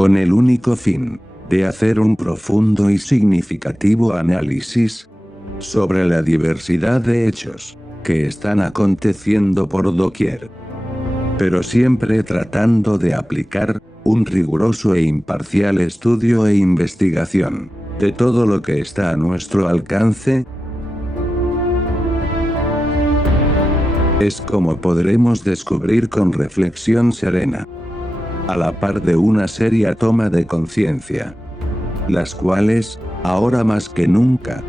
con el único fin de hacer un profundo y significativo análisis sobre la diversidad de hechos que están aconteciendo por doquier, pero siempre tratando de aplicar un riguroso e imparcial estudio e investigación de todo lo que está a nuestro alcance. Es como podremos descubrir con reflexión serena, a la par de una seria toma de conciencia, las cuales, ahora más que nunca,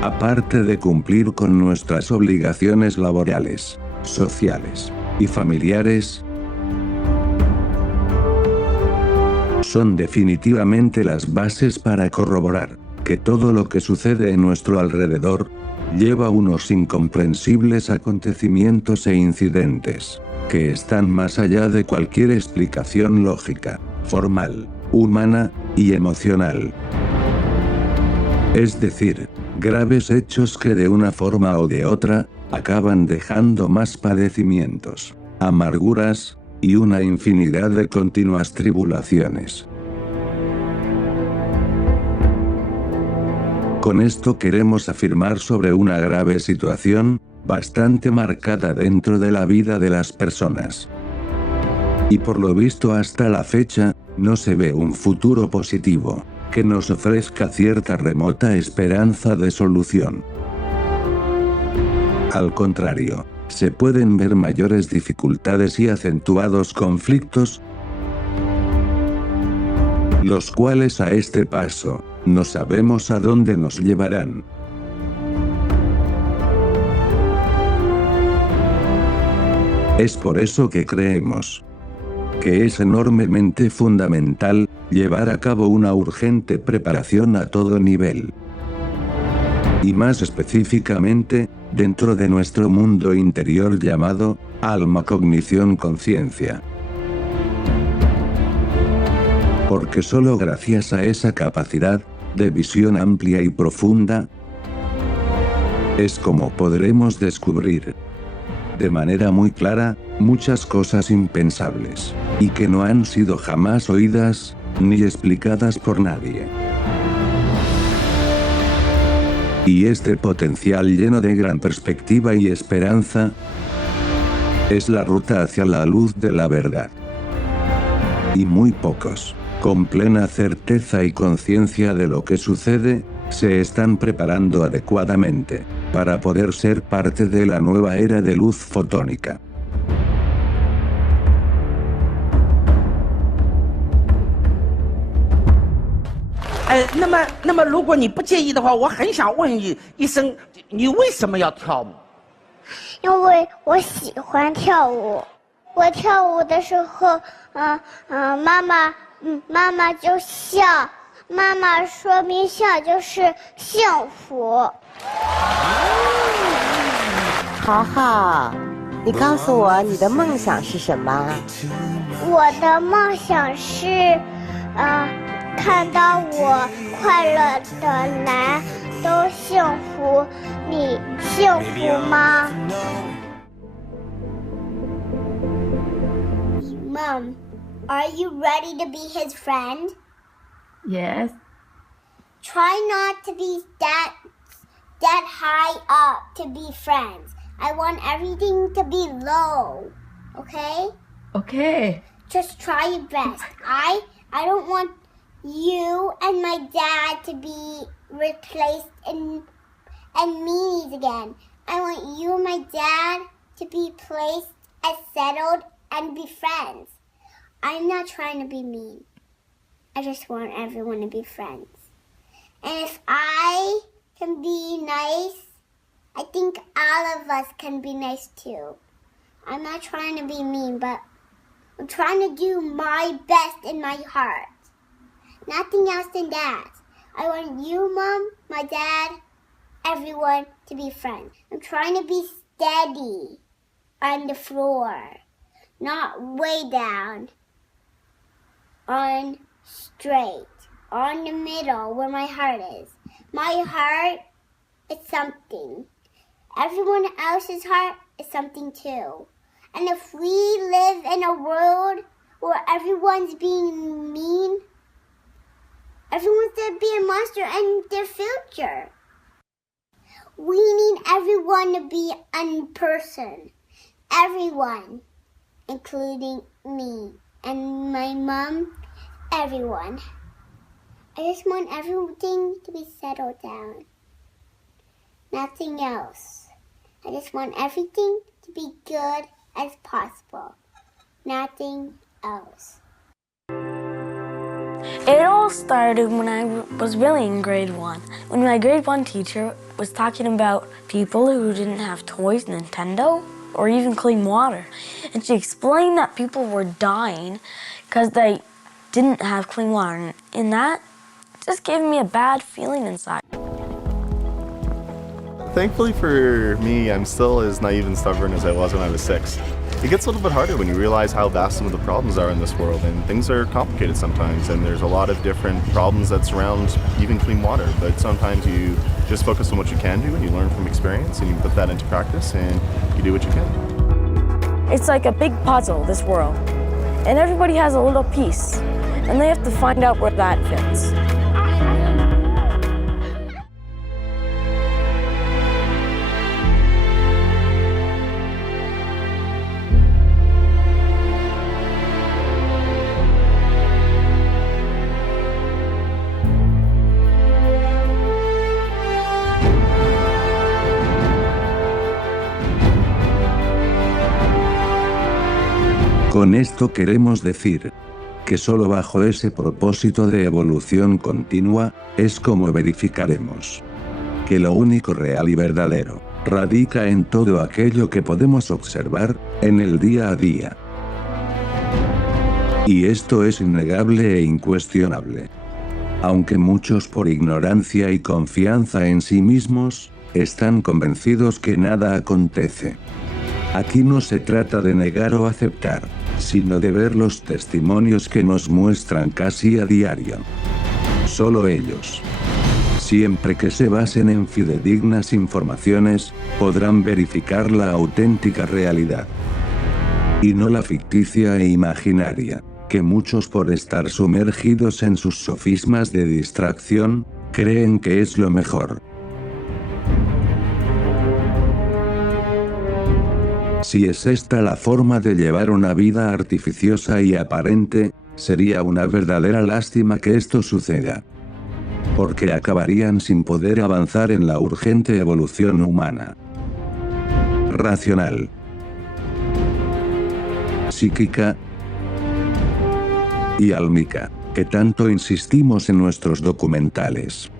aparte de cumplir con nuestras obligaciones laborales, sociales y familiares, son definitivamente las bases para corroborar que todo lo que sucede en nuestro alrededor lleva unos incomprensibles acontecimientos e incidentes que están más allá de cualquier explicación lógica, formal, humana y emocional. Es decir, graves hechos que de una forma o de otra acaban dejando más padecimientos, amarguras y una infinidad de continuas tribulaciones. Con esto queremos afirmar sobre una grave situación bastante marcada dentro de la vida de las personas. Y por lo visto hasta la fecha, no se ve un futuro positivo que nos ofrezca cierta remota esperanza de solución. Al contrario, se pueden ver mayores dificultades y acentuados conflictos, los cuales a este paso, no sabemos a dónde nos llevarán. Es por eso que creemos que es enormemente fundamental llevar a cabo una urgente preparación a todo nivel. Y más específicamente, dentro de nuestro mundo interior llamado alma, cognición, conciencia. Porque solo gracias a esa capacidad de visión amplia y profunda es como podremos descubrir de manera muy clara muchas cosas impensables y que no han sido jamás oídas ni explicadas por nadie. Y este potencial lleno de gran perspectiva y esperanza es la ruta hacia la luz de la verdad. Y muy pocos, con plena certeza y conciencia de lo que sucede, se están preparando adecuadamente para poder ser parte de la nueva era de luz fotónica.那么如果你不介意的话，我很想问你一声，你为什么要跳舞？因为我喜欢跳舞。我跳舞的时候，妈妈就笑，妈妈说明笑就是幸福。好好，你告诉我你的梦想是什么？我的梦想是，看到我快乐的来都幸福，你幸福吗？ Mom, are you ready to be his friend? Yes. Try not to be that high up to be friends. I want everything to be low. Okay? Okay. Just try your best. I don't want you and my dad to be replaced and meanies again. I want you and my dad to be placed as settled and be friends. I'm not trying to be mean. I just want everyone to be friends. And if I can be nice, I think all of us can be nice too. I'm not trying to be mean, but I'm trying to do my best in my heart. Nothing else than that. I want you, Mom, my dad, everyone to be friends. I'm trying to be steady on the floor, not way down, on straight, on the middle where my heart is. My heart is something. Everyone else's heart is something too. And if we live in a world or everyone's being mean. Everyone's going to be a monster in their future. We need everyone to be a person. Everyone, including me and my mom, everyone. I just want everything to be settled down. Nothing else. I just want everything to be good as possible. Nothing else. It all started when I was really in grade 1, when my grade 1 teacher was talking about people who didn't have toys, Nintendo, or even clean water. And she explained that people were dying because they didn't have clean water. And that just gave me a bad feeling inside. Thankfully for me, I'm still as naive and stubborn as I was when I was 6. It gets a little bit harder when you realize how vast some of the problems are in this world, and things are complicated sometimes, and there's a lot of different problems that surround even clean water, but sometimes you just focus on what you can do and you learn from experience and you put that into practice and you do what you can. It's like a big puzzle, this world, and everybody has a little piece, and they have to find out where that fits. Con esto queremos decir que solo bajo ese propósito de evolución continua, es como verificaremos que lo único real y verdadero radica en todo aquello que podemos observar en el día a día. Y esto es innegable e incuestionable. Aunque muchos por ignorancia y confianza en sí mismos, están convencidos que nada acontece. Aquí no se trata de negar o aceptar, sino de ver los testimonios que nos muestran casi a diario. Solo ellos, siempre que se basen en fidedignas informaciones, podrán verificar la auténtica realidad. Y no la ficticia e imaginaria, que muchos por estar sumergidos en sus sofismas de distracción, creen que es lo mejor. Si es esta la forma de llevar una vida artificiosa y aparente, sería una verdadera lástima que esto suceda. Porque acabarían sin poder avanzar en la urgente evolución humana. Racional. Psíquica. Y álmica, que tanto insistimos en nuestros documentales.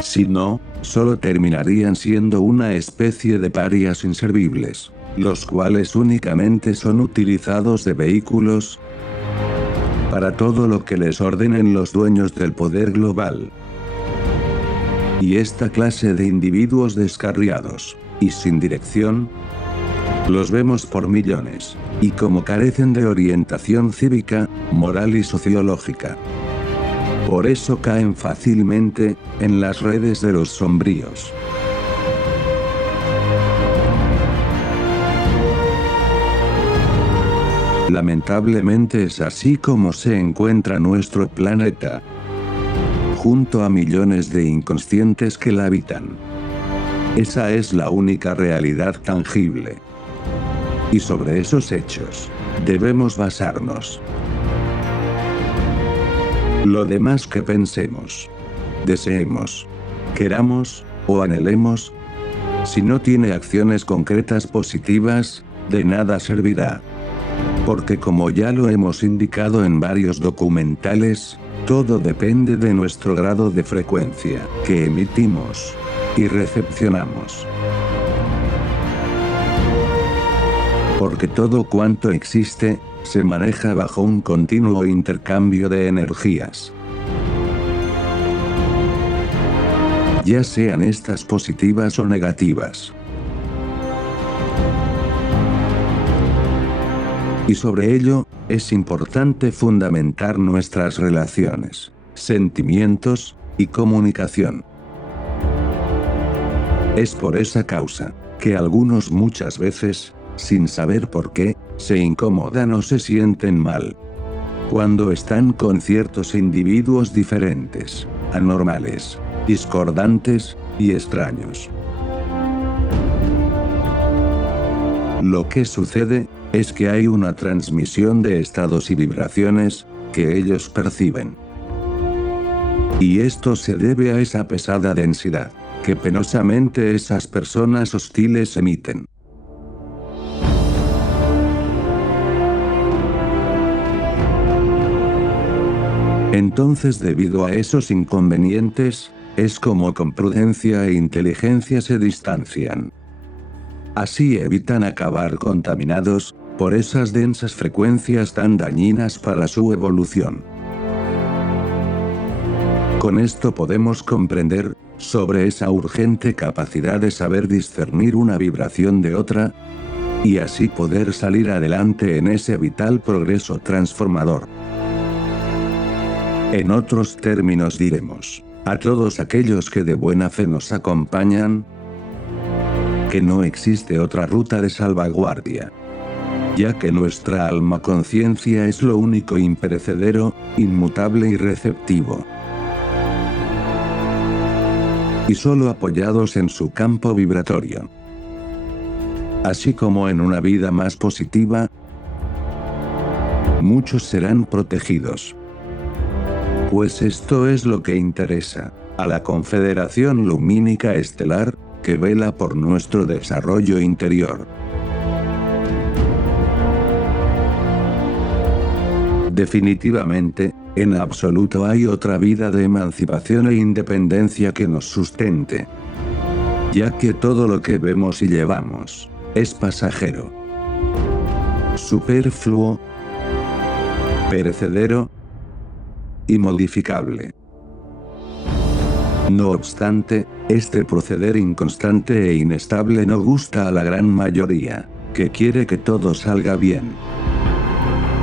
Si no, solo terminarían siendo una especie de parias inservibles, los cuales únicamente son utilizados de vehículos para todo lo que les ordenen los dueños del poder global. Y esta clase de individuos descarriados y sin dirección, los vemos por millones, y como carecen de orientación cívica, moral y sociológica. Por eso caen fácilmente en las redes de los sombríos. Lamentablemente es así como se encuentra nuestro planeta, junto a millones de inconscientes que la habitan. Esa es la única realidad tangible. Y sobre esos hechos, debemos basarnos. Lo demás que pensemos, deseemos, queramos o anhelemos, si no tiene acciones concretas positivas, de nada servirá. Porque como ya lo hemos indicado en varios documentales, todo depende de nuestro grado de frecuencia que emitimos y recepcionamos. Porque todo cuanto existe, se maneja bajo un continuo intercambio de energías. Ya sean estas positivas o negativas. Y sobre ello, es importante fundamentar nuestras relaciones, sentimientos y comunicación. Es por esa causa que algunos muchas veces, sin saber por qué, se incomodan o se sienten mal cuando están con ciertos individuos diferentes, anormales, discordantes y extraños. Lo que sucede es que hay una transmisión de estados y vibraciones que ellos perciben. Y esto se debe a esa pesada densidad que penosamente esas personas hostiles emiten. Entonces, debido a esos inconvenientes, es como con prudencia e inteligencia se distancian. Así evitan acabar contaminados por esas densas frecuencias tan dañinas para su evolución. Con esto podemos comprender sobre esa urgente capacidad de saber discernir una vibración de otra, y así poder salir adelante en ese vital progreso transformador. En otros términos diremos, a todos aquellos que de buena fe nos acompañan, que no existe otra ruta de salvaguardia, ya que nuestra alma conciencia es lo único imperecedero, inmutable y receptivo. Y solo apoyados en su campo vibratorio, así como en una vida más positiva, muchos serán protegidos. Pues esto es lo que interesa a la Confederación Lumínica Estelar, que vela por nuestro desarrollo interior. Definitivamente, en absoluto hay otra vida de emancipación e independencia que nos sustente, ya que todo lo que vemos y llevamos es pasajero, superfluo, perecedero y modificable. No obstante, este proceder inconstante e inestable no gusta a la gran mayoría, que quiere que todo salga bien.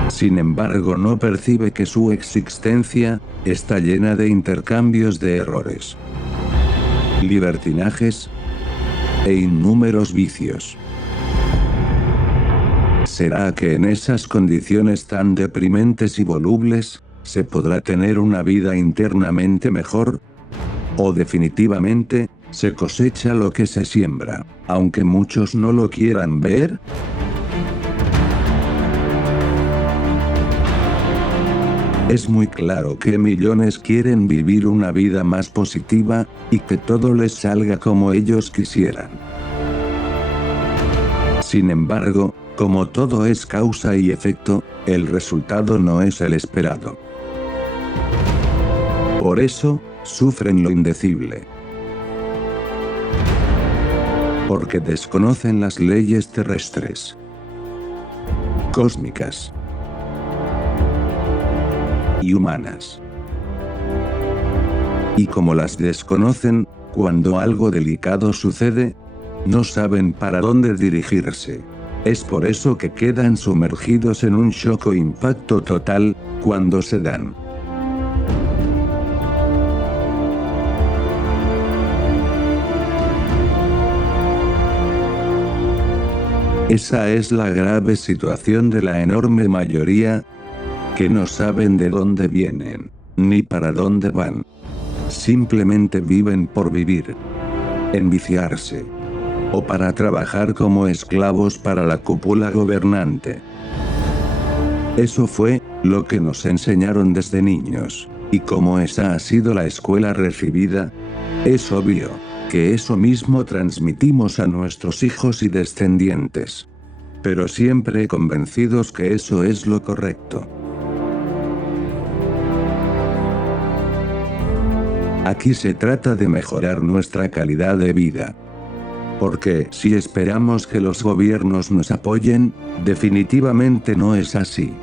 Sin embargo, no percibe que su existencia está llena de intercambios de errores, libertinajes e innúmeros vicios. ¿Será que en esas condiciones tan deprimentes y volubles se podrá tener una vida internamente mejor? ¿O definitivamente se cosecha lo que se siembra, aunque muchos no lo quieran ver? Es muy claro que millones quieren vivir una vida más positiva, y que todo les salga como ellos quisieran. Sin embargo, como todo es causa y efecto, el resultado no es el esperado. Por eso, sufren lo indecible. Porque desconocen las leyes terrestres, cósmicas y humanas. Y como las desconocen, cuando algo delicado sucede, no saben para dónde dirigirse. Es por eso que quedan sumergidos en un shock o impacto total, cuando se dan. Esa es la grave situación de la enorme mayoría, que no saben de dónde vienen, ni para dónde van. Simplemente viven por vivir, enviciarse, o para trabajar como esclavos para la cúpula gobernante. Eso fue lo que nos enseñaron desde niños, y como esa ha sido la escuela recibida, es obvio que eso mismo transmitimos a nuestros hijos y descendientes. Pero siempre convencidos que eso es lo correcto. Aquí se trata de mejorar nuestra calidad de vida. Porque si esperamos que los gobiernos nos apoyen, definitivamente no es así.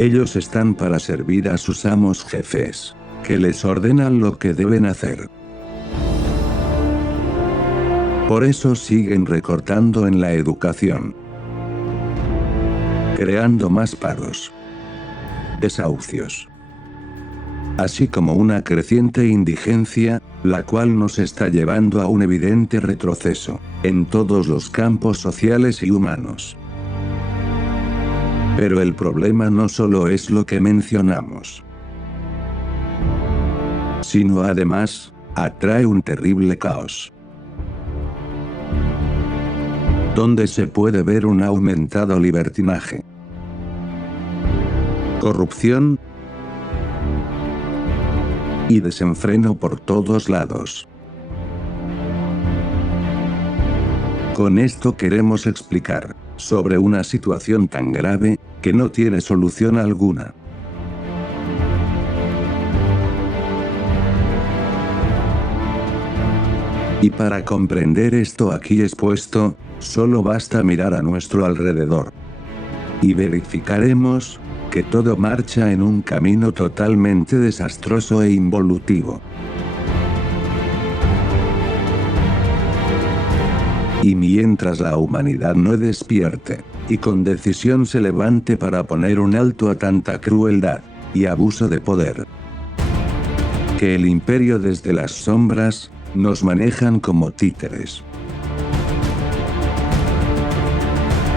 Ellos están para servir a sus amos jefes, que les ordenan lo que deben hacer. Por eso siguen recortando en la educación, creando más paros, desahucios, así como una creciente indigencia, la cual nos está llevando a un evidente retroceso en todos los campos sociales y humanos. Pero el problema no solo es lo que mencionamos, sino además, atrae un terrible caos, donde se puede ver un aumentado libertinaje, corrupción y desenfreno por todos lados. Con esto queremos explicar sobre una situación tan grave que no tiene solución alguna. Y para comprender esto aquí expuesto, solo basta mirar a nuestro alrededor. Y verificaremos que todo marcha en un camino totalmente desastroso e involutivo. Y mientras la humanidad no despierte, y con decisión se levante para poner un alto a tanta crueldad y abuso de poder, que el imperio desde las sombras nos manejan como títeres,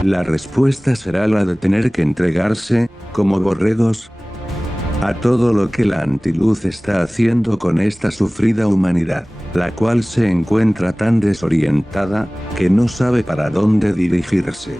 la respuesta será la de tener que entregarse, como borregos, a todo lo que la antiluz está haciendo con esta sufrida humanidad, la cual se encuentra tan desorientada, que no sabe para dónde dirigirse.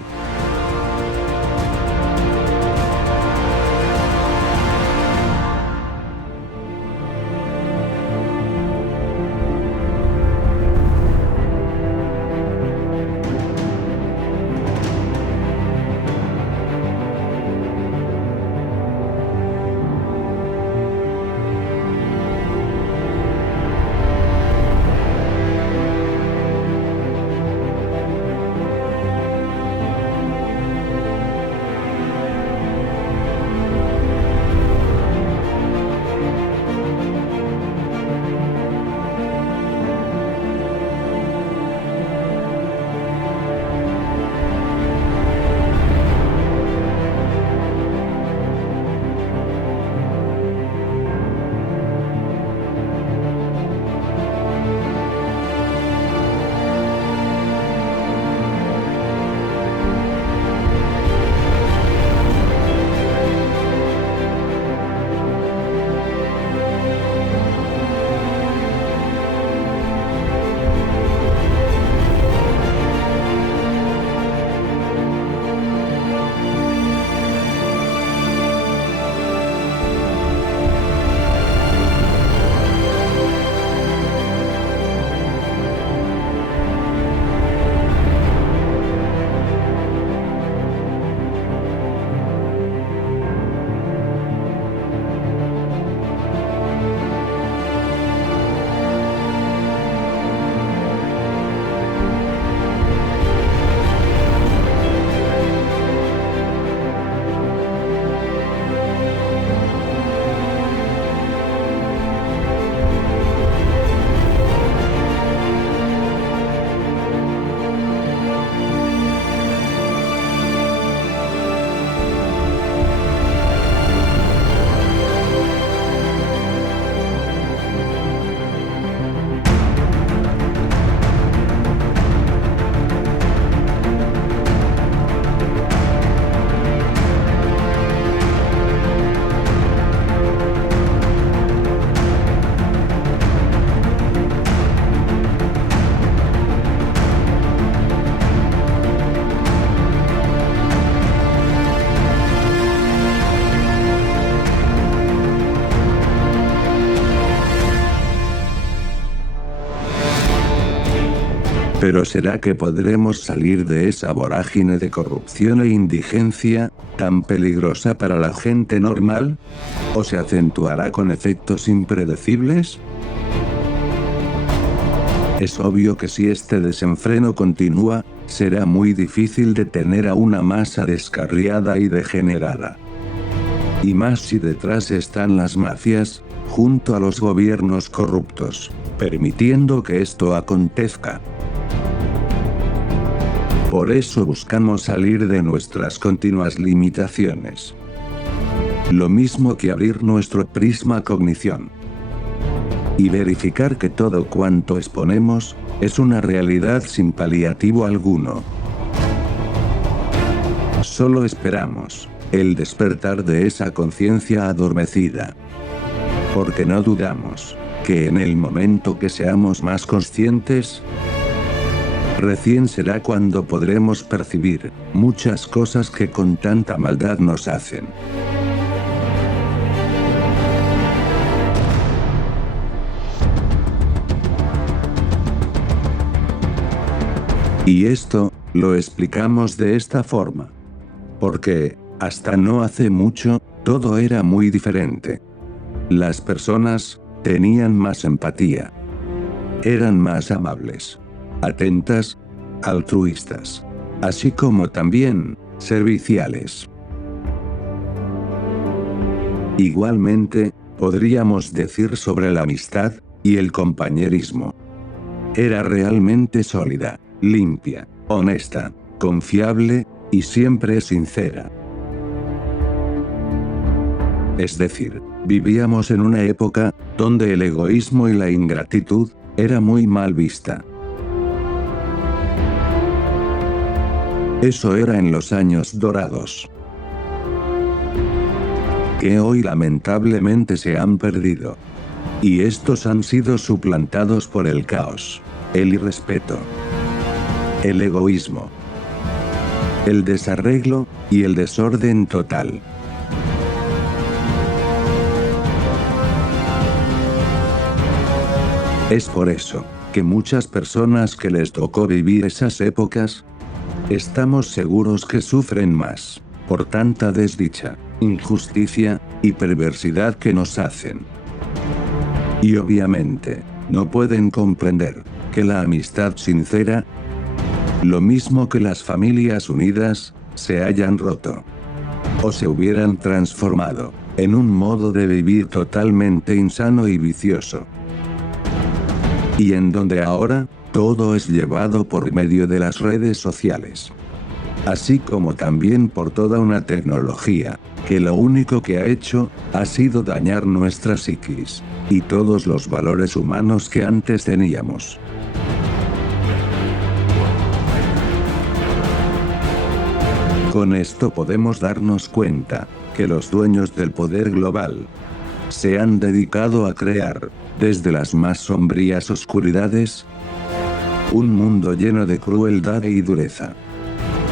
Pero ¿será que podremos salir de esa vorágine de corrupción e indigencia, tan peligrosa para la gente normal? ¿O se acentuará con efectos impredecibles? Es obvio que si este desenfreno continúa, será muy difícil detener a una masa descarriada y degenerada. Y más si detrás están las mafias, junto a los gobiernos corruptos, permitiendo que esto acontezca. Por eso buscamos salir de nuestras continuas limitaciones. Lo mismo que abrir nuestro prisma cognición. y verificar que todo cuanto exponemos es una realidad sin paliativo alguno. Solo esperamos el despertar de esa conciencia adormecida. Porque no dudamos que en el momento que seamos más conscientes, recién será cuando podremos percibir muchas cosas que con tanta maldad nos hacen. Y esto lo explicamos de esta forma. Porque, hasta no hace mucho, todo era muy diferente. Las personas tenían más empatía. Eran más amables, atentas, altruistas, así como también serviciales. Igualmente, podríamos decir sobre la amistad y el compañerismo. Era realmente sólida, limpia, honesta, confiable y siempre sincera. Es decir, vivíamos en una época donde el egoísmo y la ingratitud era muy mal vista. Eso era en los años dorados, que hoy lamentablemente se han perdido. Y estos han sido suplantados por el caos, el irrespeto, el egoísmo, el desarreglo y el desorden total. Es por eso que muchas personas que les tocó vivir esas épocas, estamos seguros que sufren más por tanta desdicha, injusticia y perversidad que nos hacen. Y obviamente, no pueden comprender que la amistad sincera, lo mismo que las familias unidas, se hayan roto o se hubieran transformado en un modo de vivir totalmente insano y vicioso. Y en donde ahora, todo es llevado por medio de las redes sociales. Así como también por toda una tecnología, que lo único que ha hecho, ha sido dañar nuestra psiquis, y todos los valores humanos que antes teníamos. Con esto podemos darnos cuenta, que los dueños del poder global, se han dedicado a crear, desde las más sombrías oscuridades, un mundo lleno de crueldad y dureza.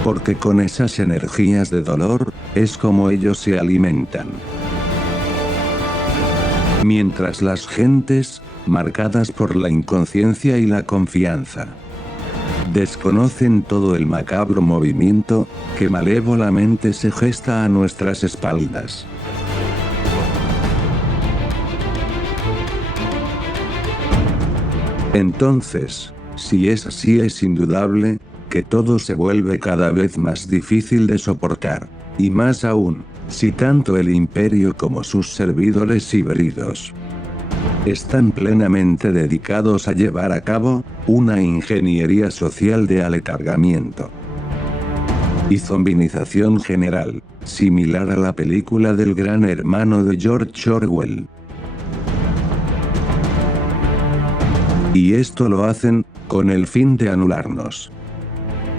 Porque con esas energías de dolor, es como ellos se alimentan. Mientras las gentes, marcadas por la inconsciencia y la confianza, desconocen todo el macabro movimiento, que malévolamente se gesta a nuestras espaldas. Entonces, si es así, es indudable que todo se vuelve cada vez más difícil de soportar, y más aún, si tanto el imperio como sus servidores híbridos están plenamente dedicados a llevar a cabo una ingeniería social de aletargamiento y zombinización general, similar a la película del Gran Hermano de George Orwell. Y esto lo hacen con el fin de anularnos.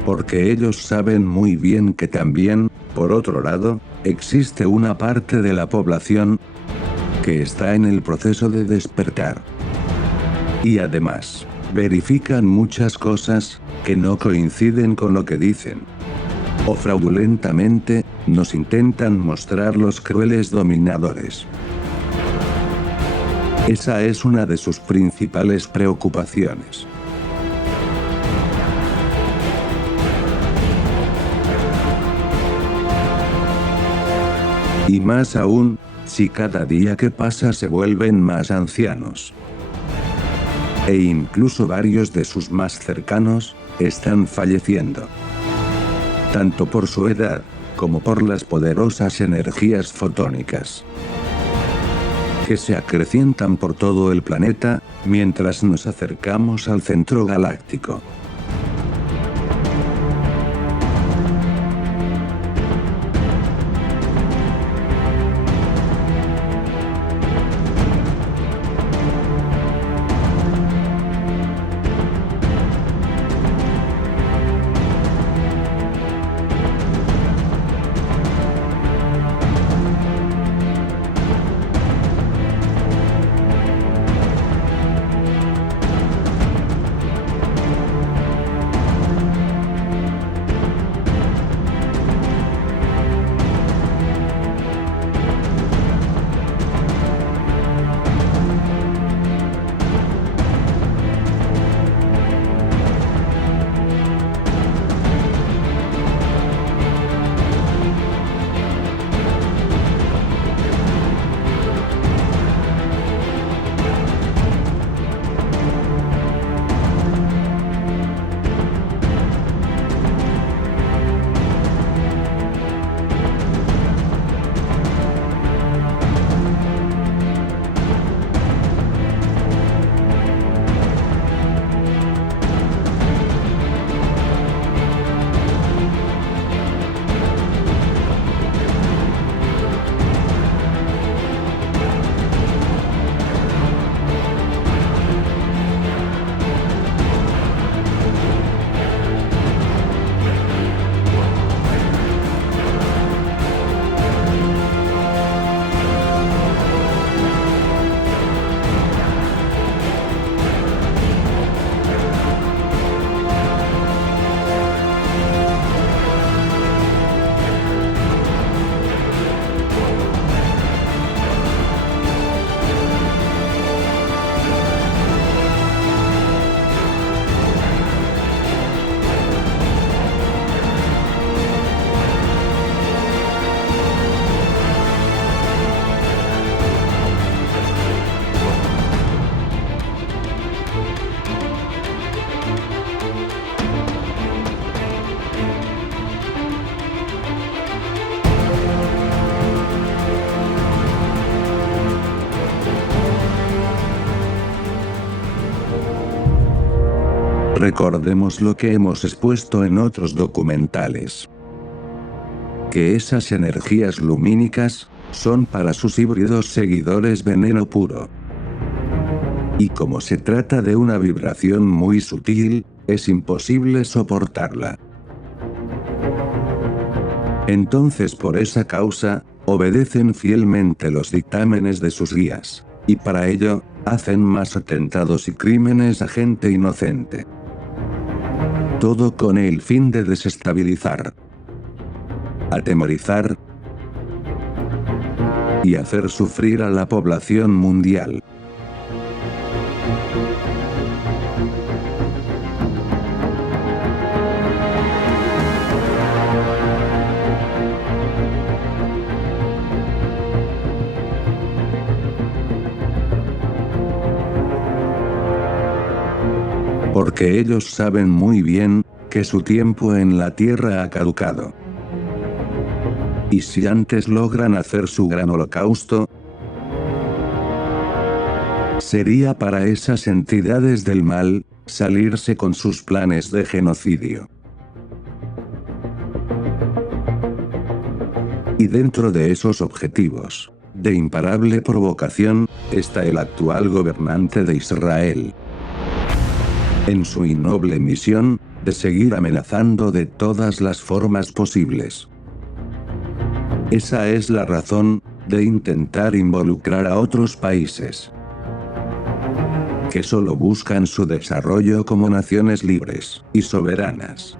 Porque ellos saben muy bien que también, por otro lado, existe una parte de la población que está en el proceso de despertar. Y además, verifican muchas cosas que no coinciden con lo que dicen. O fraudulentamente, nos intentan mostrar los crueles dominadores. Esa es una de sus principales preocupaciones. Y más aún, si cada día que pasa se vuelven más ancianos. E incluso varios de sus más cercanos, están falleciendo. Tanto por su edad, como por las poderosas energías fotónicas que se acrecientan por todo el planeta, mientras nos acercamos al centro galáctico. Recordemos lo que hemos expuesto en otros documentales. Que esas energías lumínicas son para sus híbridos seguidores veneno puro. Y como se trata de una vibración muy sutil, es imposible soportarla. Entonces por esa causa, obedecen fielmente los dictámenes de sus guías, y para ello, hacen más atentados y crímenes a gente inocente. Todo con el fin de desestabilizar, atemorizar y hacer sufrir a la población mundial. Porque ellos saben muy bien que su tiempo en la Tierra ha caducado. Y si antes logran hacer su gran holocausto, sería para esas entidades del mal salirse con sus planes de genocidio. Y dentro de esos objetivos, de imparable provocación, está el actual gobernante de Israel. En su innoble misión, de seguir amenazando de todas las formas posibles. Esa es la razón, de intentar involucrar a otros países. Que solo buscan su desarrollo como naciones libres y soberanas.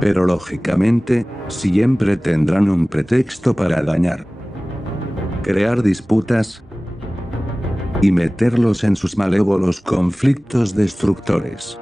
Pero lógicamente, siempre tendrán un pretexto para dañar. Crear disputas y meterlos en sus malévolos conflictos destructores.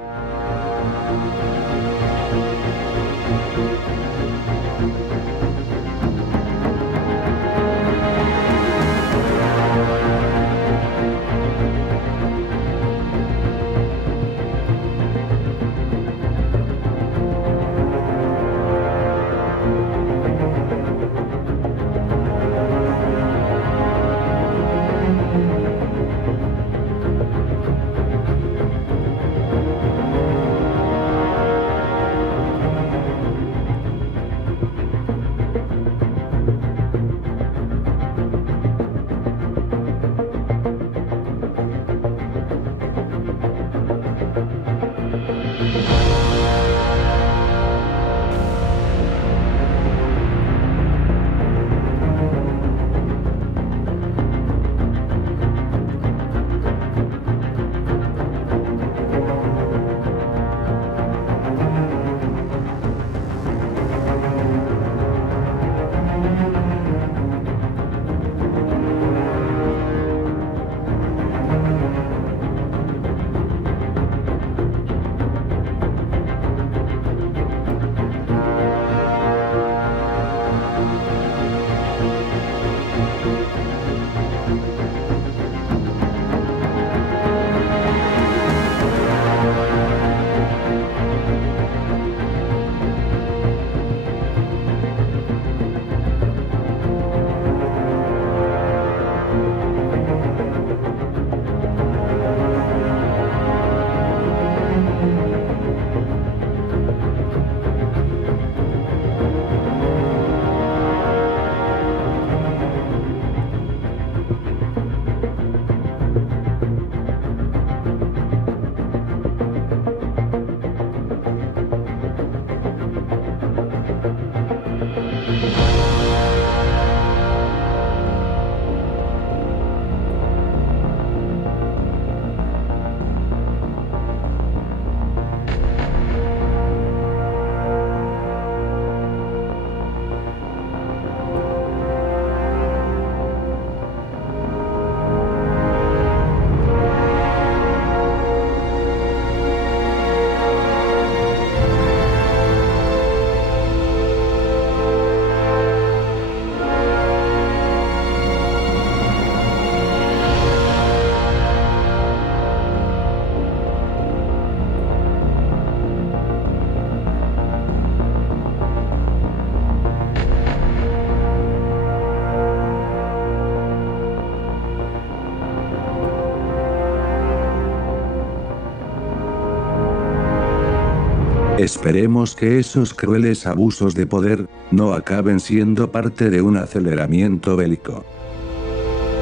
Esperemos que esos crueles abusos de poder no acaben siendo parte de un aceleramiento bélico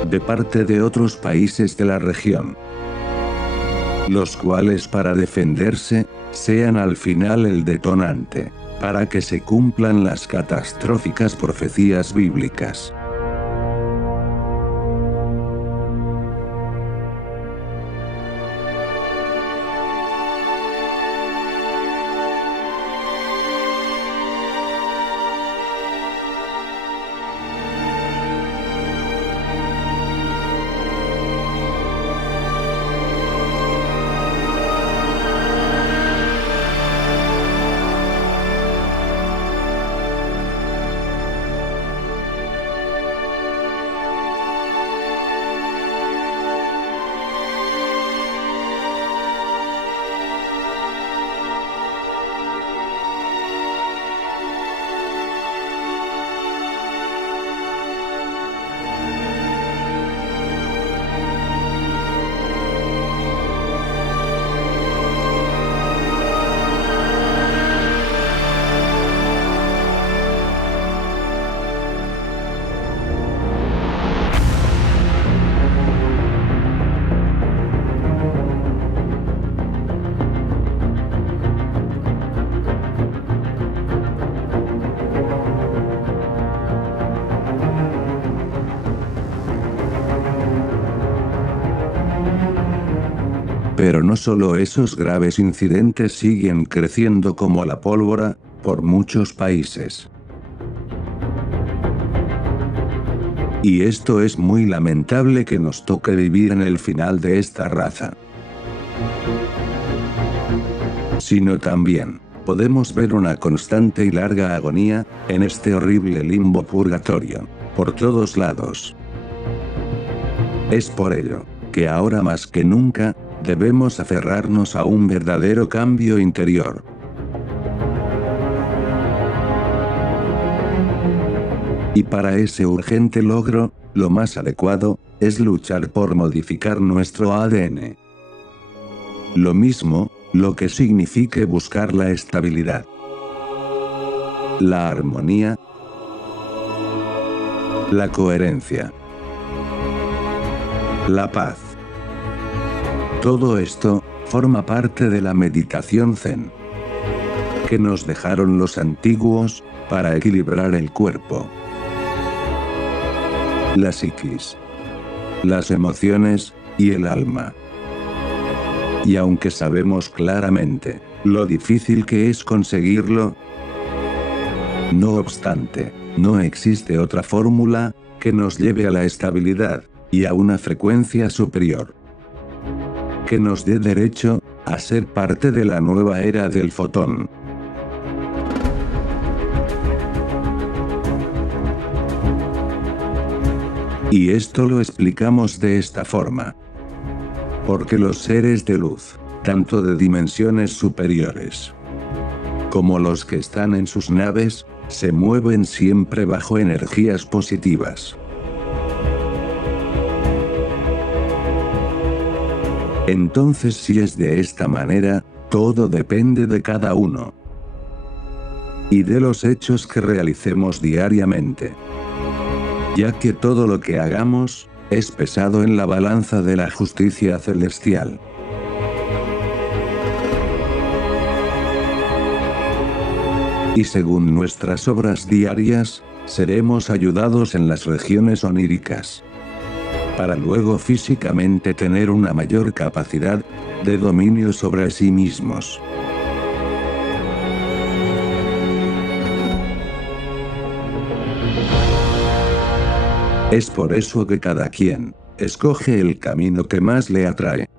de parte de otros países de la región, los cuales para defenderse sean al final el detonante para que se cumplan las catastróficas profecías bíblicas. Pero no solo esos graves incidentes siguen creciendo como la pólvora por muchos países. Y esto es muy lamentable que nos toque vivir en el final de esta raza. Sino también podemos ver una constante y larga agonía en este horrible limbo purgatorio por todos lados. Es por ello que ahora más que nunca debemos aferrarnos a un verdadero cambio interior. Y para ese urgente logro, lo más adecuado es luchar por modificar nuestro ADN. Lo mismo, lo que signifique buscar la estabilidad, la armonía, la coherencia, la paz. Todo esto forma parte de la meditación Zen que nos dejaron los antiguos para equilibrar el cuerpo, la psiquis, las emociones y el alma. Y aunque sabemos claramente lo difícil que es conseguirlo, no obstante, no existe otra fórmula que nos lleve a la estabilidad y a una frecuencia superior, que nos dé derecho a ser parte de la nueva era del fotón. Y esto lo explicamos de esta forma. Porque los seres de luz, tanto de dimensiones superiores como los que están en sus naves, se mueven siempre bajo energías positivas. Entonces, si es de esta manera, todo depende de cada uno y de los hechos que realicemos diariamente, ya que todo lo que hagamos es pesado en la balanza de la justicia celestial. Y según nuestras obras diarias, seremos ayudados en las regiones oníricas, para luego físicamente tener una mayor capacidad de dominio sobre sí mismos. Es por eso que cada quien escoge el camino que más le atrae.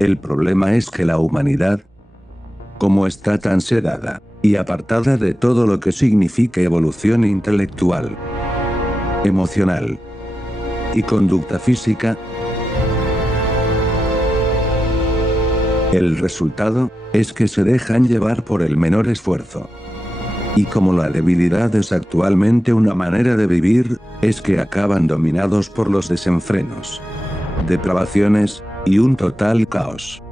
El problema es que la humanidad, como está tan sedada y apartada de todo lo que signifique evolución intelectual, emocional y conducta física, el resultado es que se dejan llevar por el menor esfuerzo. Y como la debilidad es actualmente una manera de vivir, es que acaban dominados por los desenfrenos, depravaciones y un total caos.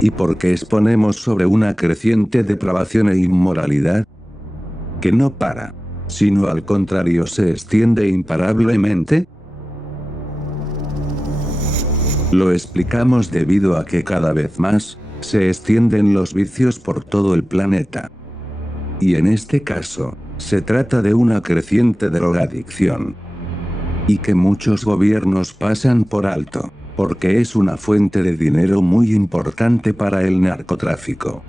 ¿Y por qué exponemos sobre una creciente depravación e inmoralidad? Que no para, sino al contrario se extiende imparablemente. Lo explicamos debido a que cada vez más, se extienden los vicios por todo el planeta. Y en este caso, se trata de una creciente drogadicción. Y que muchos gobiernos pasan por alto, porque es una fuente de dinero muy importante para el narcotráfico.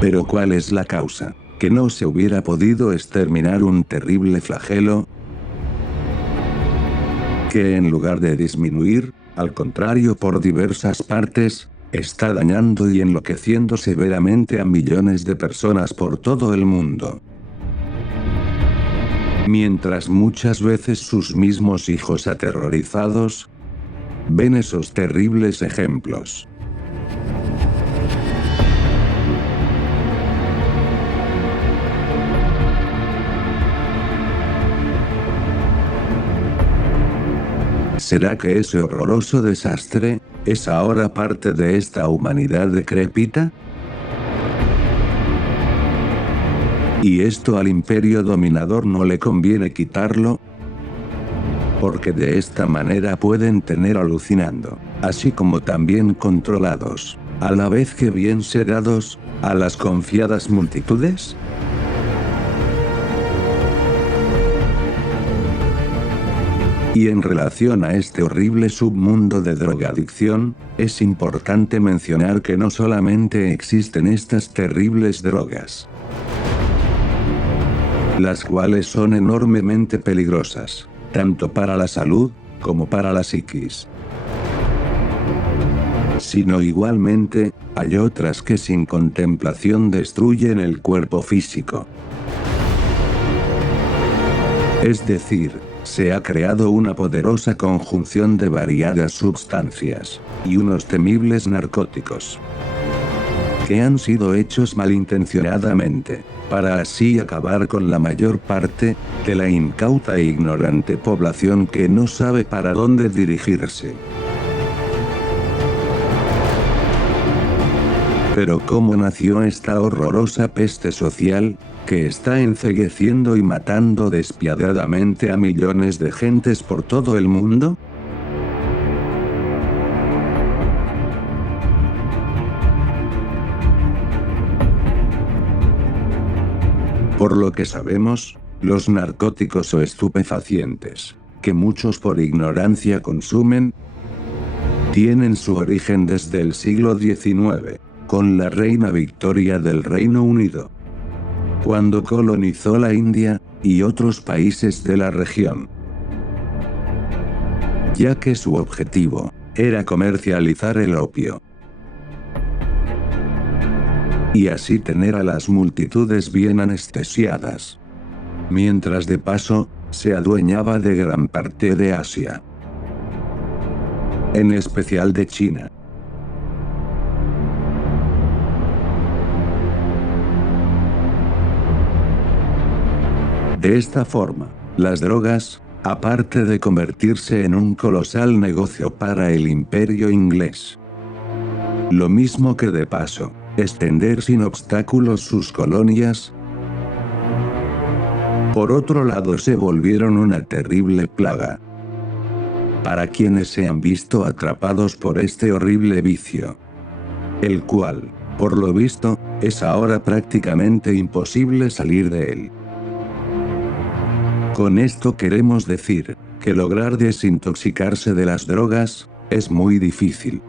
Pero ¿cuál es la causa? ¿Que no se hubiera podido exterminar un terrible flagelo? Que en lugar de disminuir, al contrario por diversas partes, está dañando y enloqueciendo severamente a millones de personas por todo el mundo. Mientras muchas veces sus mismos hijos aterrorizados ven esos terribles ejemplos. ¿Será que ese horroroso desastre es ahora parte de esta humanidad decrépita? ¿Y esto al imperio dominador no le conviene quitarlo? Porque de esta manera pueden tener alucinando, así como también controlados, a la vez que bien sedados, a las confiadas multitudes. Y en relación a este horrible submundo de drogadicción, es importante mencionar que no solamente existen estas terribles drogas, las cuales son enormemente peligrosas, tanto para la salud, como para la psiquis, sino igualmente, hay otras que sin contemplación destruyen el cuerpo físico. Es decir, se ha creado una poderosa conjunción de variadas sustancias, y unos temibles narcóticos, que han sido hechos malintencionadamente, para así acabar con la mayor parte de la incauta e ignorante población que no sabe para dónde dirigirse. Pero ¿cómo nació esta horrorosa peste social, que está encegueciendo y matando despiadadamente a millones de gentes por todo el mundo? Por lo que sabemos, los narcóticos o estupefacientes, que muchos por ignorancia consumen, tienen su origen desde el siglo XIX, con la reina Victoria del Reino Unido, cuando colonizó la India y otros países de la región, ya que su objetivo era comercializar el opio y así tener a las multitudes bien anestesiadas, mientras de paso se adueñaba de gran parte de Asia, en especial de China. De esta forma, las drogas, aparte de convertirse en un colosal negocio para el imperio inglés, lo mismo que de paso, extender sin obstáculos sus colonias, por otro lado se volvieron una terrible plaga para quienes se han visto atrapados por este horrible vicio, el cual, por lo visto, es ahora prácticamente imposible salir de él. Con esto queremos decir, que lograr desintoxicarse de las drogas, es muy difícil,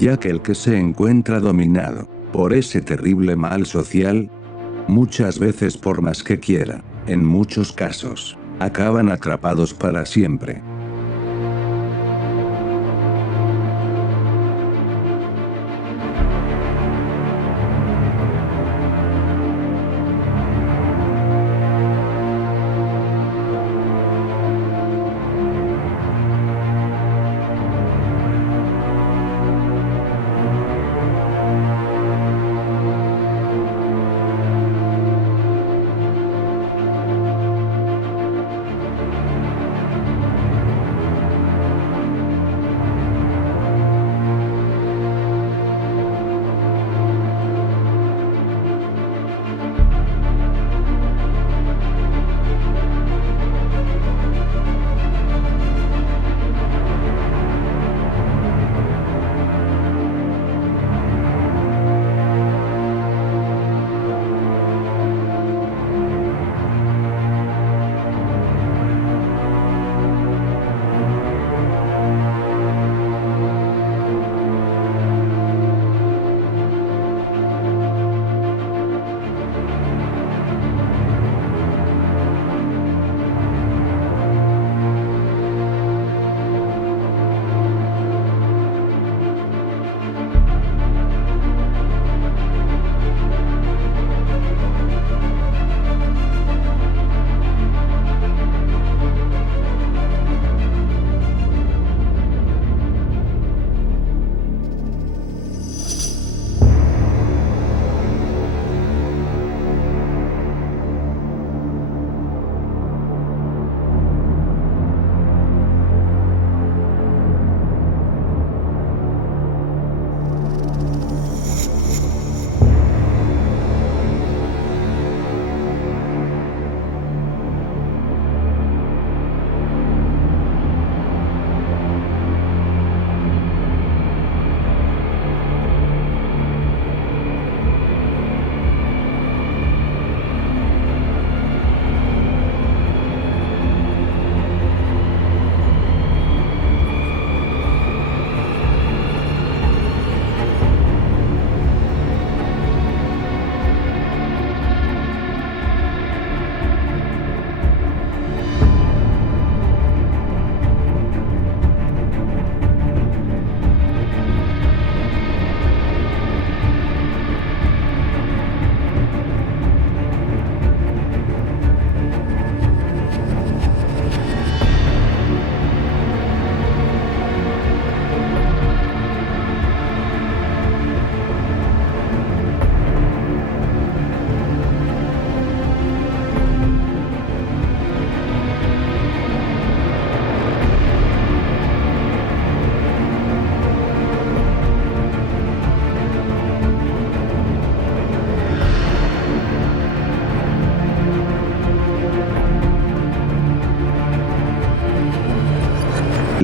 ya que el que se encuentra dominado por ese terrible mal social, muchas veces por más que quiera, en muchos casos, acaban atrapados para siempre.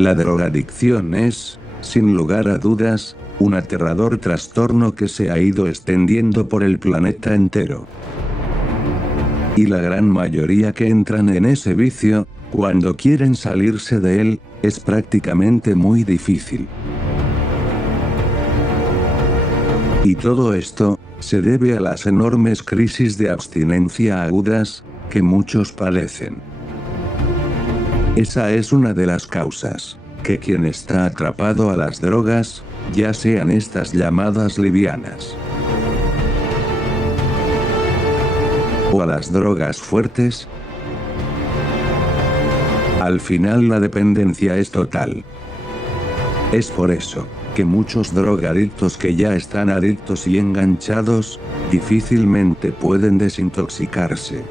La drogadicción es, sin lugar a dudas, un aterrador trastorno que se ha ido extendiendo por el planeta entero. Y la gran mayoría que entran en ese vicio, cuando quieren salirse de él, es prácticamente muy difícil. Y todo esto se debe a las enormes crisis de abstinencia agudas que muchos padecen. Esa es una de las causas, que quien está atrapado a las drogas, ya sean estas llamadas livianas o a las drogas fuertes, al final la dependencia es total. Es por eso que muchos drogadictos que ya están adictos y enganchados, difícilmente pueden desintoxicarse.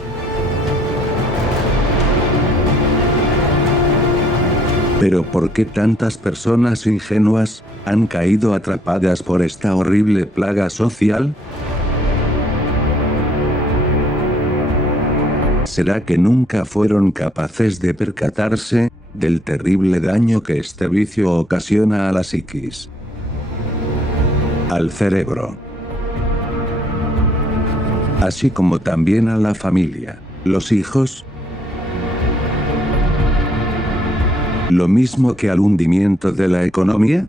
Pero ¿por qué tantas personas ingenuas han caído atrapadas por esta horrible plaga social? ¿Será que nunca fueron capaces de percatarse del terrible daño que este vicio ocasiona a la psiquis, al cerebro, así como también a la familia, los hijos? ¿Lo mismo que al hundimiento de la economía?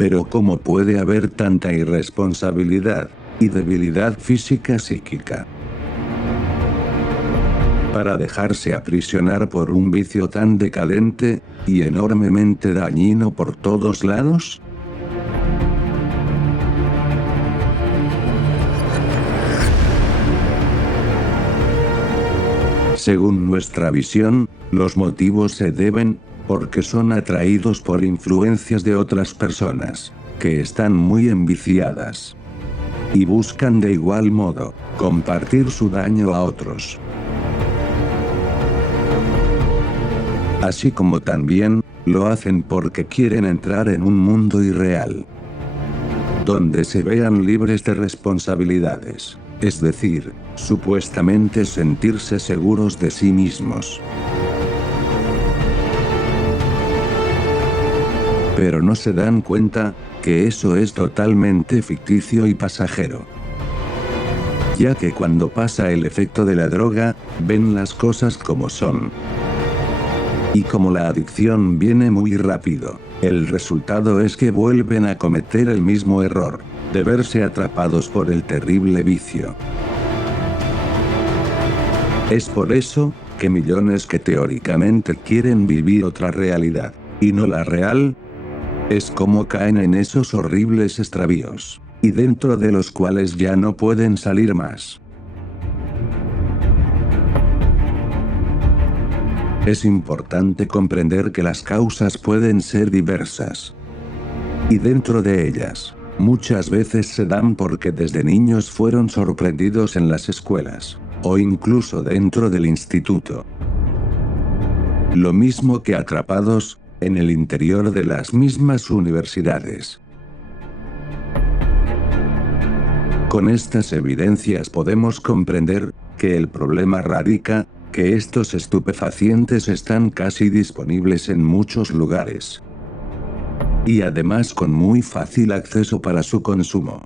Pero ¿cómo puede haber tanta irresponsabilidad y debilidad física psíquica para dejarse aprisionar por un vicio tan decadente y enormemente dañino por todos lados? Según nuestra visión, los motivos se deben, porque son atraídos por influencias de otras personas, que están muy enviciadas, y buscan de igual modo, compartir su daño a otros. Así como también, lo hacen porque quieren entrar en un mundo irreal, donde se vean libres de responsabilidades. Es decir, supuestamente sentirse seguros de sí mismos. Pero no se dan cuenta que eso es totalmente ficticio y pasajero. Ya que cuando pasa el efecto de la droga, ven las cosas como son. Y como la adicción viene muy rápido, el resultado es que vuelven a cometer el mismo error, de verse atrapados por el terrible vicio. Es por eso que millones que teóricamente quieren vivir otra realidad, y no la real, es como caen en esos horribles extravíos, y dentro de los cuales ya no pueden salir más. Es importante comprender que las causas pueden ser diversas. Y dentro de ellas, muchas veces se dan porque desde niños fueron sorprendidos en las escuelas, o incluso dentro del instituto. Lo mismo que atrapados en el interior de las mismas universidades. Con estas evidencias podemos comprender que el problema radica que estos estupefacientes están casi disponibles en muchos lugares. Y además con muy fácil acceso para su consumo.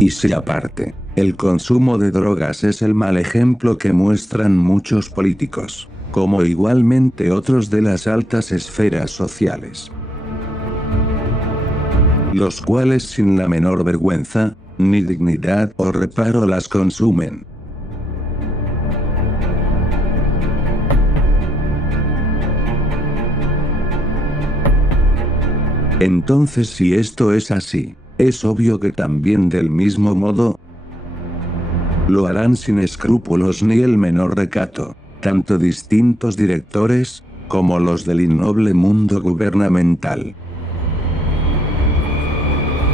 Y si aparte, el consumo de drogas es el mal ejemplo que muestran muchos políticos, como igualmente otros de las altas esferas sociales, los cuales sin la menor vergüenza, ni dignidad o reparo las consumen. Entonces, si esto es así, es obvio que también del mismo modo lo harán sin escrúpulos ni el menor recato, tanto distintos directores, como los del innoble mundo gubernamental.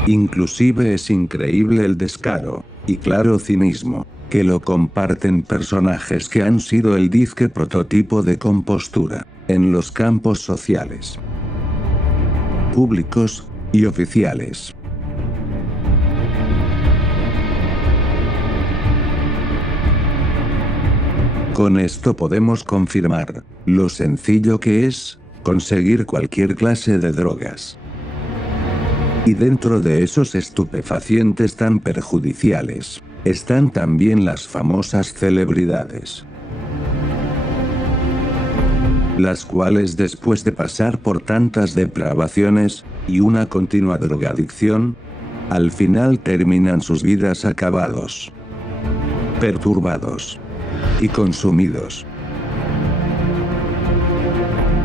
Inclusive es increíble el descaro, y claro cinismo, que lo comparten personajes que han sido el disque prototipo de compostura, en los campos sociales, públicos y oficiales. Con esto podemos confirmar lo sencillo que es conseguir cualquier clase de drogas. Y dentro de esos estupefacientes tan perjudiciales, están también las famosas celebridades, las cuales después de pasar por tantas depravaciones, y una continua drogadicción, al final terminan sus vidas acabados, perturbados y consumidos.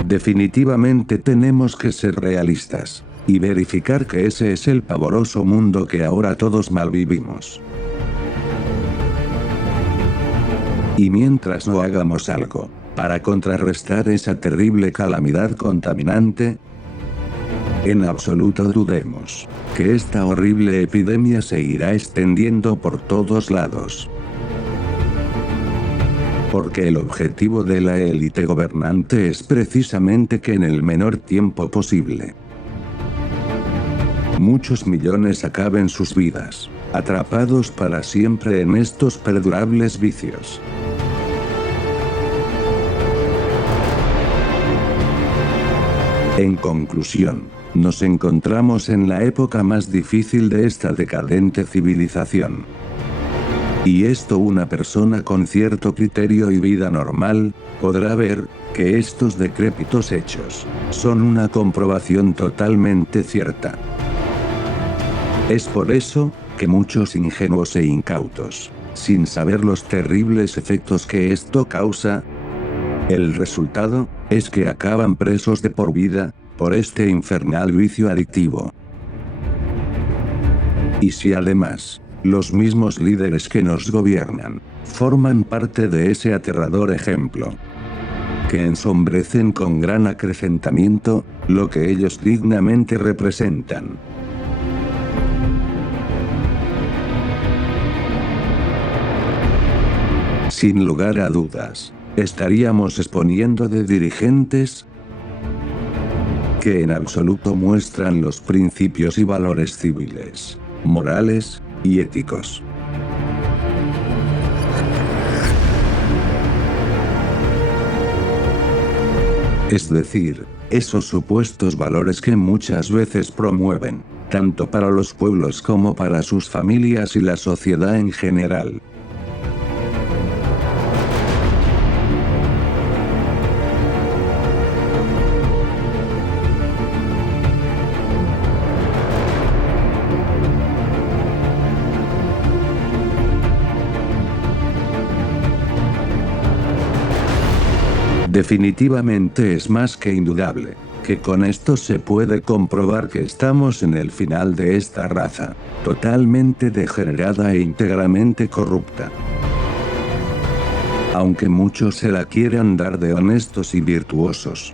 Definitivamente tenemos que ser realistas, y verificar que ese es el pavoroso mundo que ahora todos malvivimos. Y mientras no hagamos algo para contrarrestar esa terrible calamidad contaminante, en absoluto dudemos que esta horrible epidemia se irá extendiendo por todos lados. Porque el objetivo de la élite gobernante es precisamente que en el menor tiempo posible muchos millones acaben sus vidas, atrapados para siempre en estos perdurables vicios. En conclusión, nos encontramos en la época más difícil de esta decadente civilización. Y esto una persona con cierto criterio y vida normal, podrá ver, que estos decrépitos hechos, son una comprobación totalmente cierta. Es por eso, que muchos ingenuos e incautos, sin saber los terribles efectos que esto causa, el resultado, es que acaban presos de por vida, por este infernal vicio adictivo. Y si además, los mismos líderes que nos gobiernan, forman parte de ese aterrador ejemplo, que ensombrecen con gran acrecentamiento, lo que ellos dignamente representan. Sin lugar a dudas, estaríamos exponiendo de dirigentes que en absoluto muestran los principios y valores civiles, morales y éticos. Es decir, esos supuestos valores que muchas veces promueven, tanto para los pueblos como para sus familias y la sociedad en general. Definitivamente es más que indudable, que con esto se puede comprobar que estamos en el final de esta raza, totalmente degenerada e íntegramente corrupta. Aunque muchos se la quieran dar de honestos y virtuosos.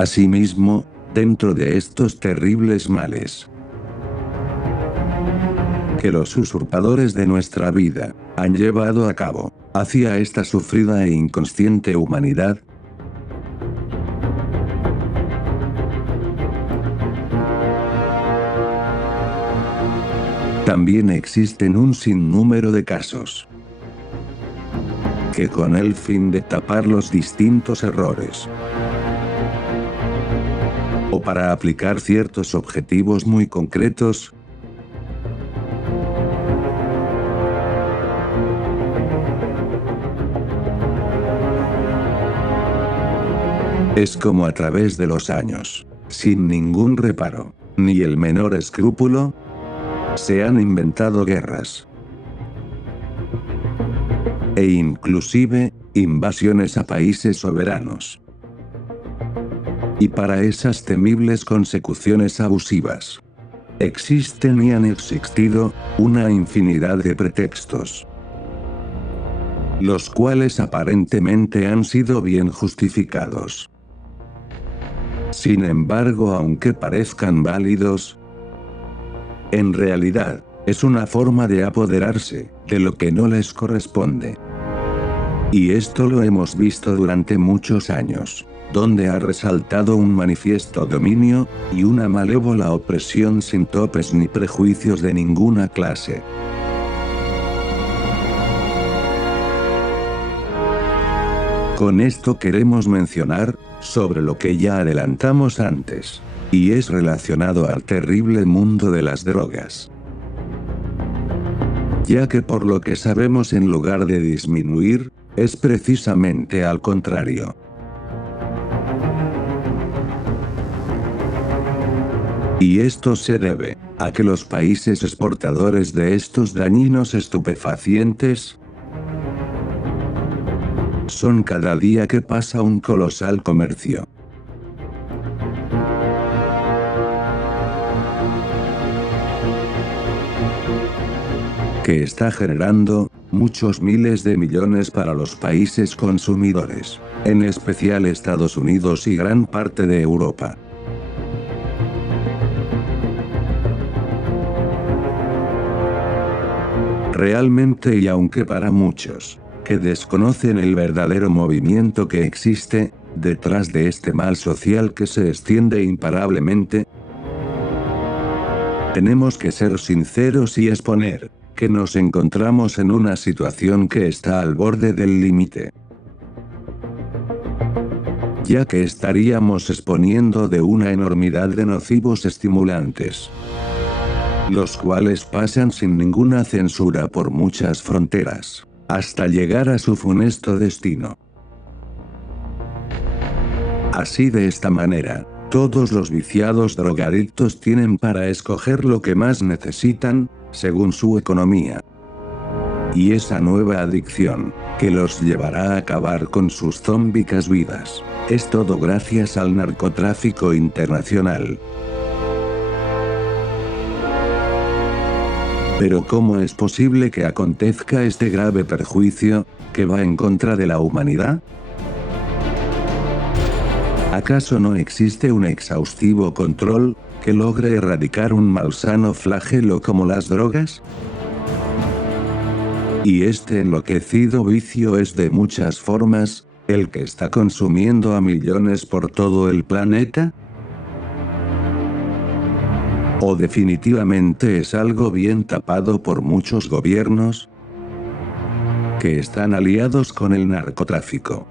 Asimismo, dentro de estos terribles males que los usurpadores de nuestra vida han llevado a cabo hacia esta sufrida e inconsciente humanidad, también existen un sinnúmero de casos que, con el fin de tapar los distintos errores o para aplicar ciertos objetivos muy concretos, es como a través de los años, sin ningún reparo, ni el menor escrúpulo, se han inventado guerras e inclusive invasiones a países soberanos. Y para esas temibles consecuciones abusivas, existen y han existido una infinidad de pretextos, los cuales aparentemente han sido bien justificados. Sin embargo, aunque parezcan válidos, en realidad, es una forma de apoderarse de lo que no les corresponde. Y esto lo hemos visto durante muchos años, donde ha resaltado un manifiesto dominio y una malévola opresión sin topes ni prejuicios de ninguna clase. Con esto queremos mencionar sobre lo que ya adelantamos antes, y es relacionado al terrible mundo de las drogas. Ya que por lo que sabemos, en lugar de disminuir, es precisamente al contrario. Y esto se debe a que los países exportadores de estos dañinos estupefacientes son cada día que pasa un colosal comercio. Que está generando muchos miles de millones para los países consumidores, en especial Estados Unidos y gran parte de Europa. Realmente, y aunque para muchos que desconocen el verdadero movimiento que existe detrás de este mal social que se extiende imparablemente, tenemos que ser sinceros y exponer que nos encontramos en una situación que está al borde del límite, ya que estaríamos exponiendo de una enormidad de nocivos estimulantes, los cuales pasan sin ninguna censura por muchas fronteras, hasta llegar a su funesto destino. Así, de esta manera, todos los viciados drogadictos tienen para escoger lo que más necesitan, según su economía. Y esa nueva adicción, que los llevará a acabar con sus zómbicas vidas, es todo gracias al narcotráfico internacional. Pero ¿cómo es posible que acontezca este grave perjuicio, que va en contra de la humanidad? ¿Acaso no existe un exhaustivo control que logre erradicar un malsano flagelo como las drogas? Y este enloquecido vicio es de muchas formas, el que está consumiendo a millones por todo el planeta. ¿O definitivamente es algo bien tapado por muchos gobiernos que están aliados con el narcotráfico?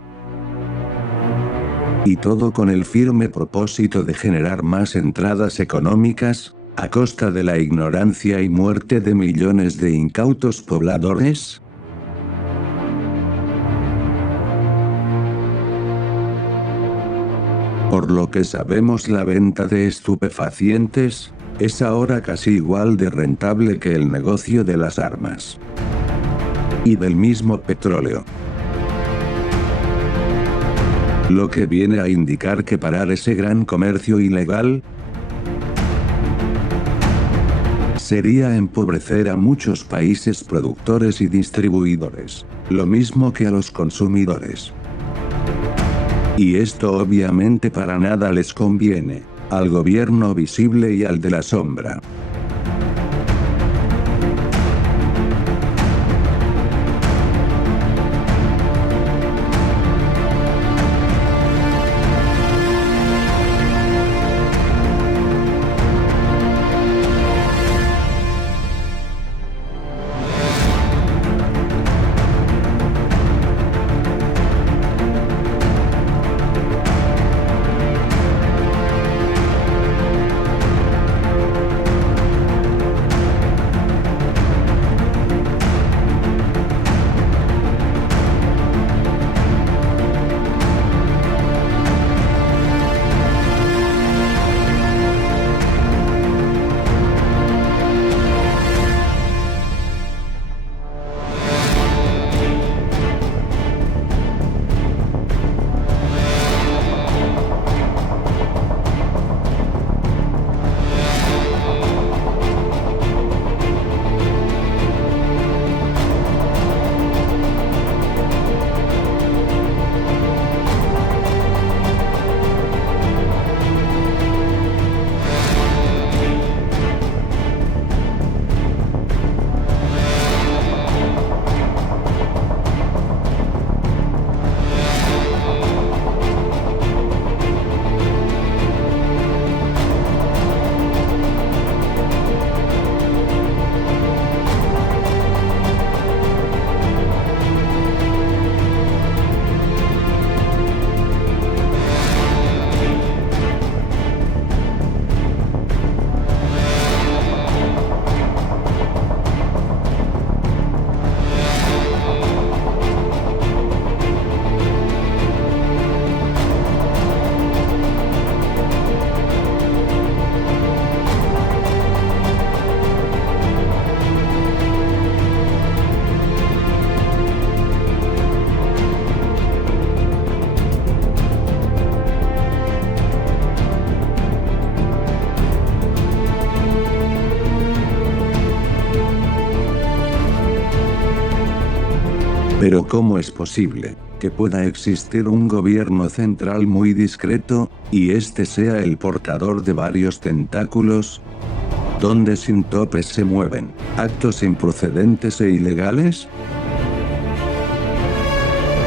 Y todo con el firme propósito de generar más entradas económicas, a costa de la ignorancia y muerte de millones de incautos pobladores. Por lo que sabemos, la venta de estupefacientes es ahora casi igual de rentable que el negocio de las armas y del mismo petróleo. Lo que viene a indicar que parar ese gran comercio ilegal sería empobrecer a muchos países productores y distribuidores, lo mismo que a los consumidores. Y esto obviamente para nada les conviene, al gobierno visible y al de la sombra. Pero ¿cómo es posible que pueda existir un gobierno central muy discreto, y este sea el portador de varios tentáculos, donde sin topes se mueven actos improcedentes e ilegales?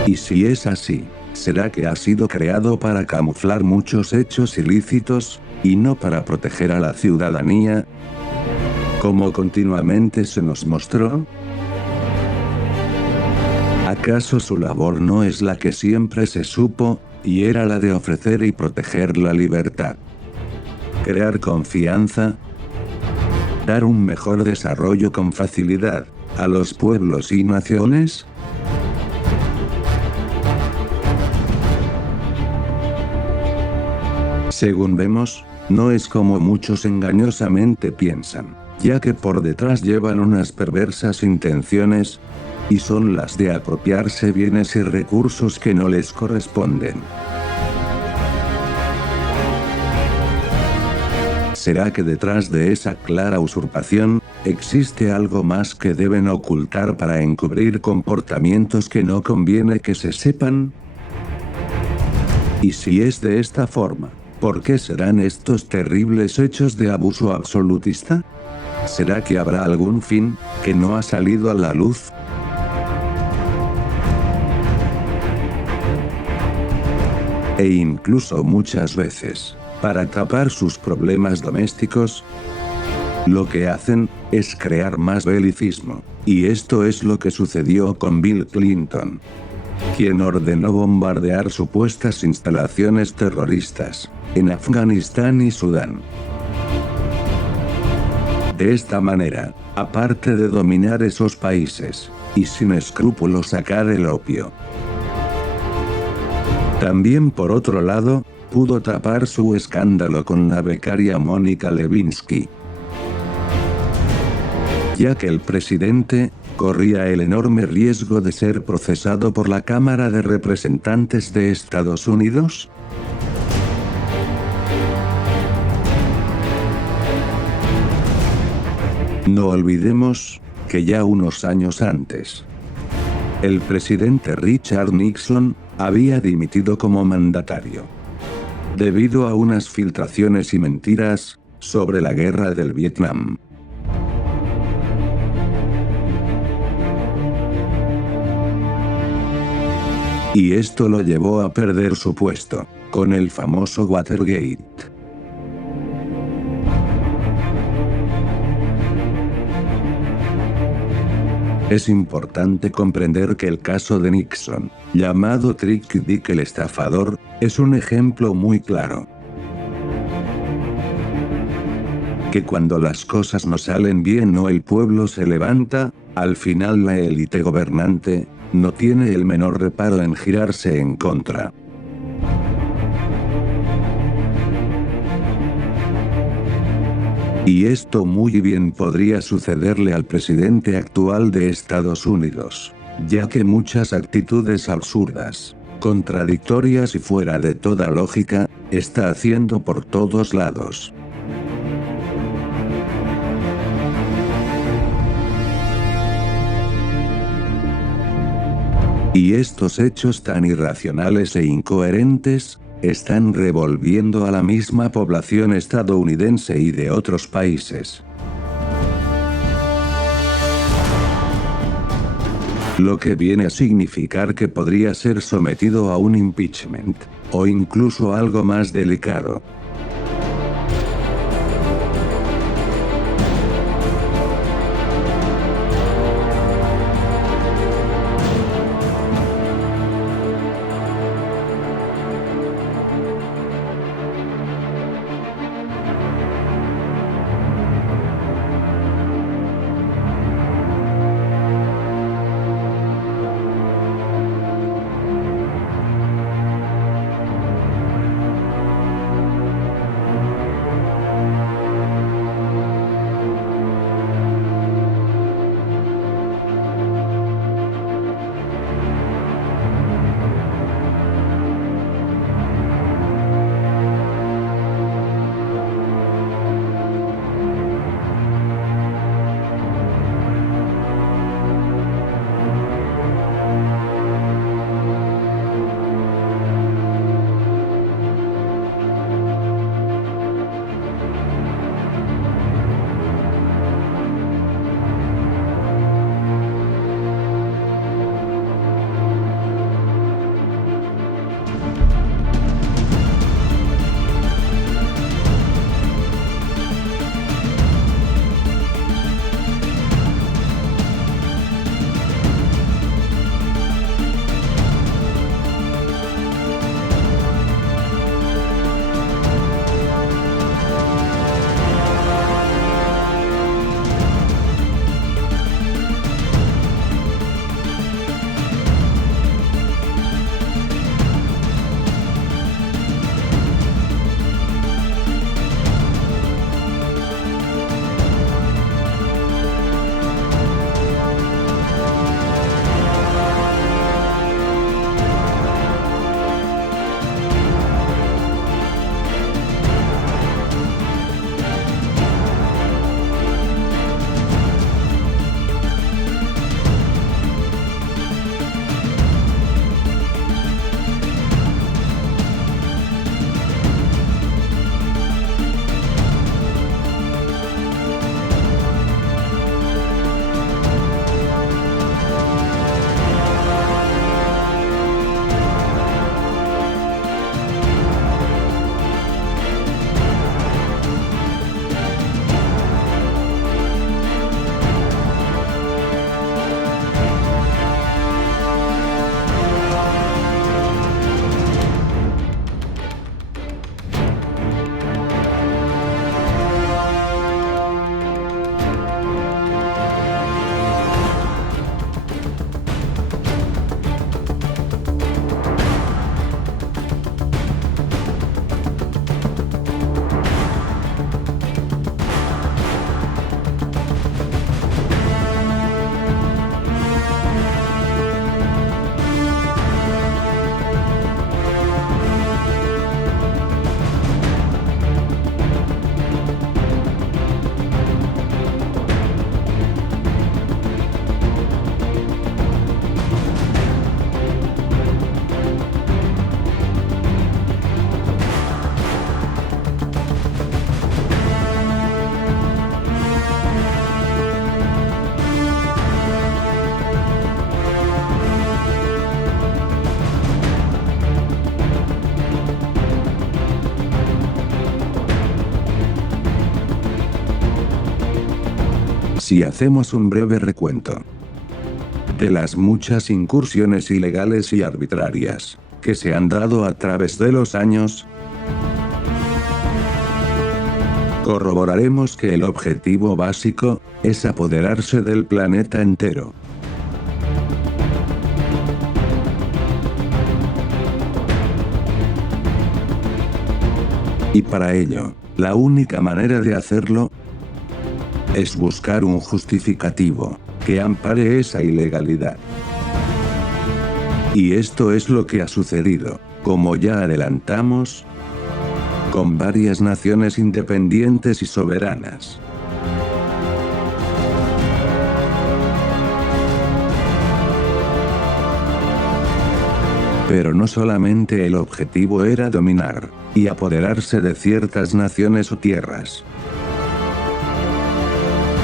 Y si es así, ¿será que ha sido creado para camuflar muchos hechos ilícitos, y no para proteger a la ciudadanía, como continuamente se nos mostró? ¿Acaso su labor no es la que siempre se supo, y era la de ofrecer y proteger la libertad? Crear confianza, dar un mejor desarrollo con facilidad a los pueblos y naciones. Según vemos, no es como muchos engañosamente piensan, ya que por detrás llevan unas perversas intenciones, y son las de apropiarse bienes y recursos que no les corresponden. ¿Será que detrás de esa clara usurpación, existe algo más que deben ocultar para encubrir comportamientos que no conviene que se sepan? Y si es de esta forma, ¿por qué serán estos terribles hechos de abuso absolutista? ¿Será que habrá algún fin, que no ha salido a la luz? E incluso muchas veces, para tapar sus problemas domésticos, lo que hacen, es crear más belicismo, y esto es lo que sucedió con Bill Clinton, quien ordenó bombardear supuestas instalaciones terroristas, en Afganistán y Sudán. De esta manera, aparte de dominar esos países, y sin escrúpulos sacar el opio, también por otro lado, pudo tapar su escándalo con la becaria Mónica Lewinsky, ya que el presidente corría el enorme riesgo de ser procesado por la Cámara de Representantes de Estados Unidos. No olvidemos que ya unos años antes, el presidente Richard Nixon había dimitido como mandatario debido a unas filtraciones y mentiras sobre la guerra del Vietnam. Y esto lo llevó a perder su puesto, con el famoso Watergate. Es importante comprender que el caso de Nixon, llamado Tricky Dick el estafador, es un ejemplo muy claro. Que cuando las cosas no salen bien o el pueblo se levanta, al final la élite gobernante no tiene el menor reparo en girarse en contra. Y esto muy bien podría sucederle al presidente actual de Estados Unidos, ya que muchas actitudes absurdas, contradictorias y fuera de toda lógica, está haciendo por todos lados. Y estos hechos tan irracionales e incoherentes, están revolviendo a la misma población estadounidense y de otros países. Lo que viene a significar que podría ser sometido a un impeachment, o incluso algo más delicado. Si hacemos un breve recuento de las muchas incursiones ilegales y arbitrarias que se han dado a través de los años, corroboraremos que el objetivo básico es apoderarse del planeta entero. Y para ello, la única manera de hacerlo es buscar un justificativo que ampare esa ilegalidad. Y esto es lo que ha sucedido, como ya adelantamos, con varias naciones independientes y soberanas. Pero no solamente el objetivo era dominar y apoderarse de ciertas naciones o tierras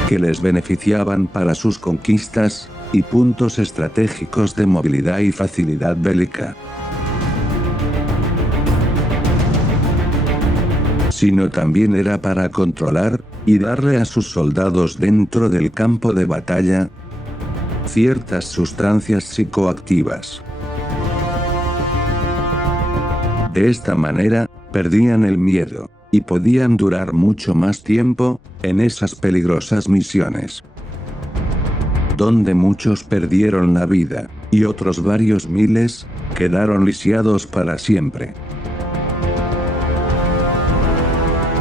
que les beneficiaban para sus conquistas y puntos estratégicos de movilidad y facilidad bélica, sino también era para controlar y darle a sus soldados dentro del campo de batalla ciertas sustancias psicoactivas. De esta manera, perdían el miedo y podían durar mucho más tiempo en esas peligrosas misiones, donde muchos perdieron la vida y otros varios miles quedaron lisiados para siempre.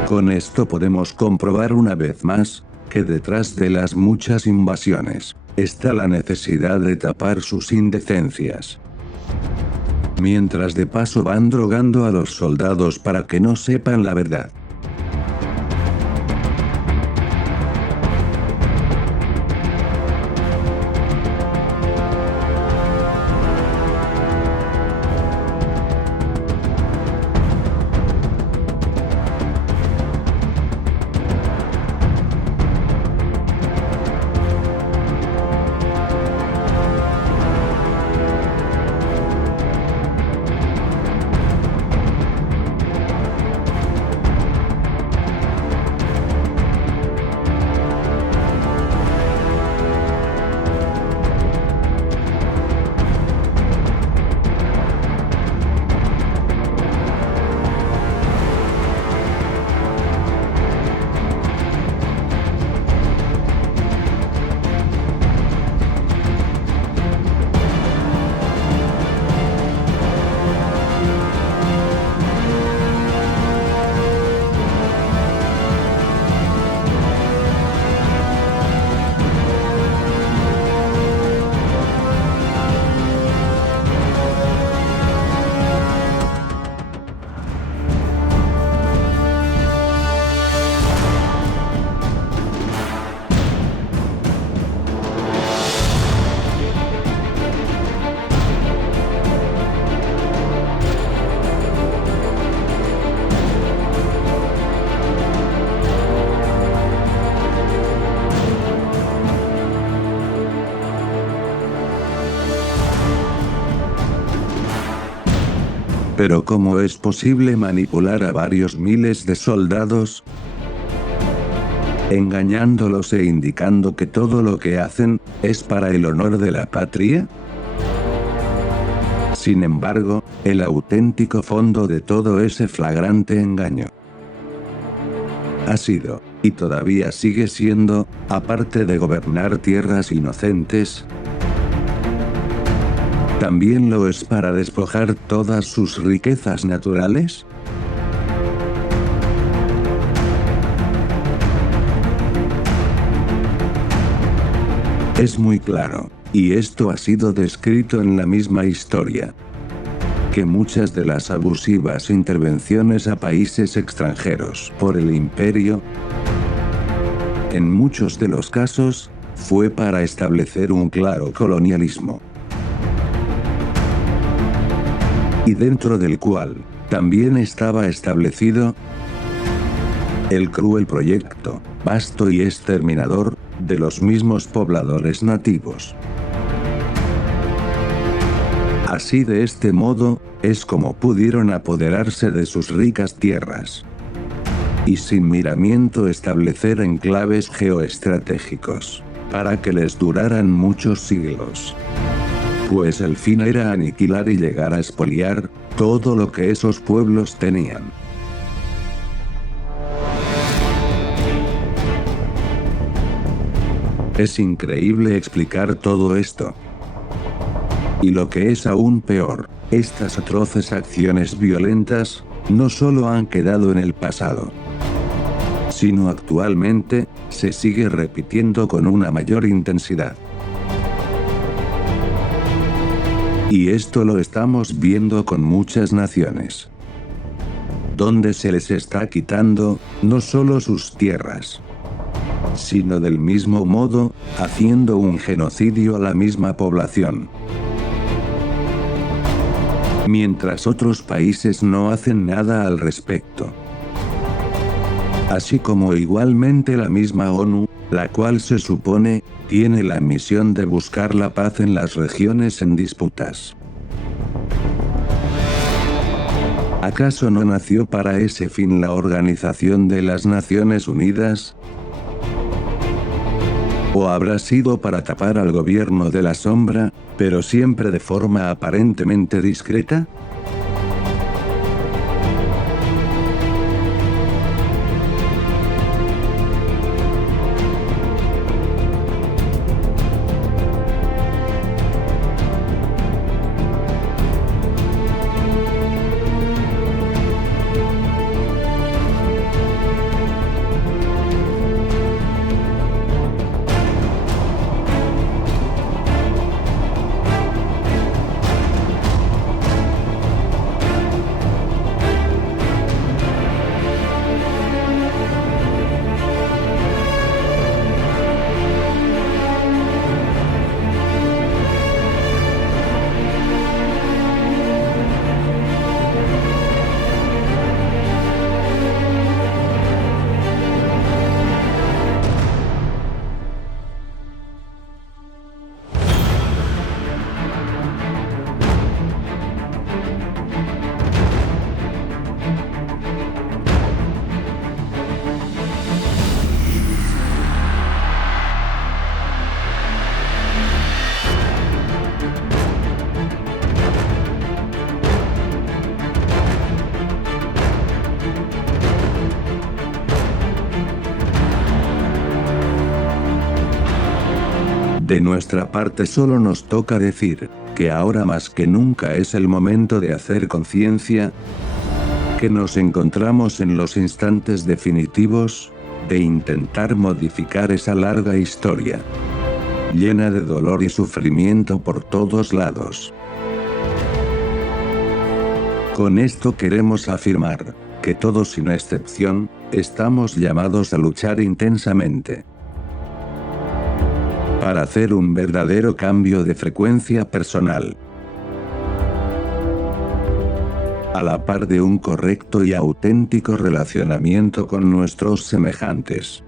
Con esto podemos comprobar una vez más que detrás de las muchas invasiones está la necesidad de tapar sus indecencias, mientras de paso van drogando a los soldados para que no sepan la verdad. Pero ¿cómo es posible manipular a varios miles de soldados, engañándolos e indicando que todo lo que hacen es para el honor de la patria? Sin embargo, el auténtico fondo de todo ese flagrante engaño ha sido, y todavía sigue siendo, aparte de gobernar tierras inocentes, ¿también lo es para despojar todas sus riquezas naturales? Es muy claro, y esto ha sido descrito en la misma historia, que muchas de las abusivas intervenciones a países extranjeros por el imperio, en muchos de los casos, fue para establecer un claro colonialismo, y dentro del cual también estaba establecido el cruel proyecto, vasto y exterminador, de los mismos pobladores nativos. Así, de este modo, es como pudieron apoderarse de sus ricas tierras y sin miramiento establecer enclaves geoestratégicos, para que les duraran muchos siglos. Pues el fin era aniquilar y llegar a expoliar todo lo que esos pueblos tenían. Es increíble explicar todo esto. Y lo que es aún peor, estas atroces acciones violentas, no solo han quedado en el pasado, sino actualmente, se sigue repitiendo con una mayor intensidad. Y esto lo estamos viendo con muchas naciones, donde se les está quitando, no solo sus tierras, sino del mismo modo, haciendo un genocidio a la misma población. Mientras otros países no hacen nada al respecto. Así como igualmente la misma ONU, la cual se supone, tiene la misión de buscar la paz en las regiones en disputas. ¿Acaso no nació para ese fin la Organización de las Naciones Unidas? ¿O habrá sido para tapar al gobierno de la sombra, pero siempre de forma aparentemente discreta? De nuestra parte solo nos toca decir, que ahora más que nunca es el momento de hacer conciencia, que nos encontramos en los instantes definitivos, de intentar modificar esa larga historia, llena de dolor y sufrimiento por todos lados. Con esto queremos afirmar, que todos sin excepción, estamos llamados a luchar intensamente, para hacer un verdadero cambio de frecuencia personal, a la par de un correcto y auténtico relacionamiento con nuestros semejantes.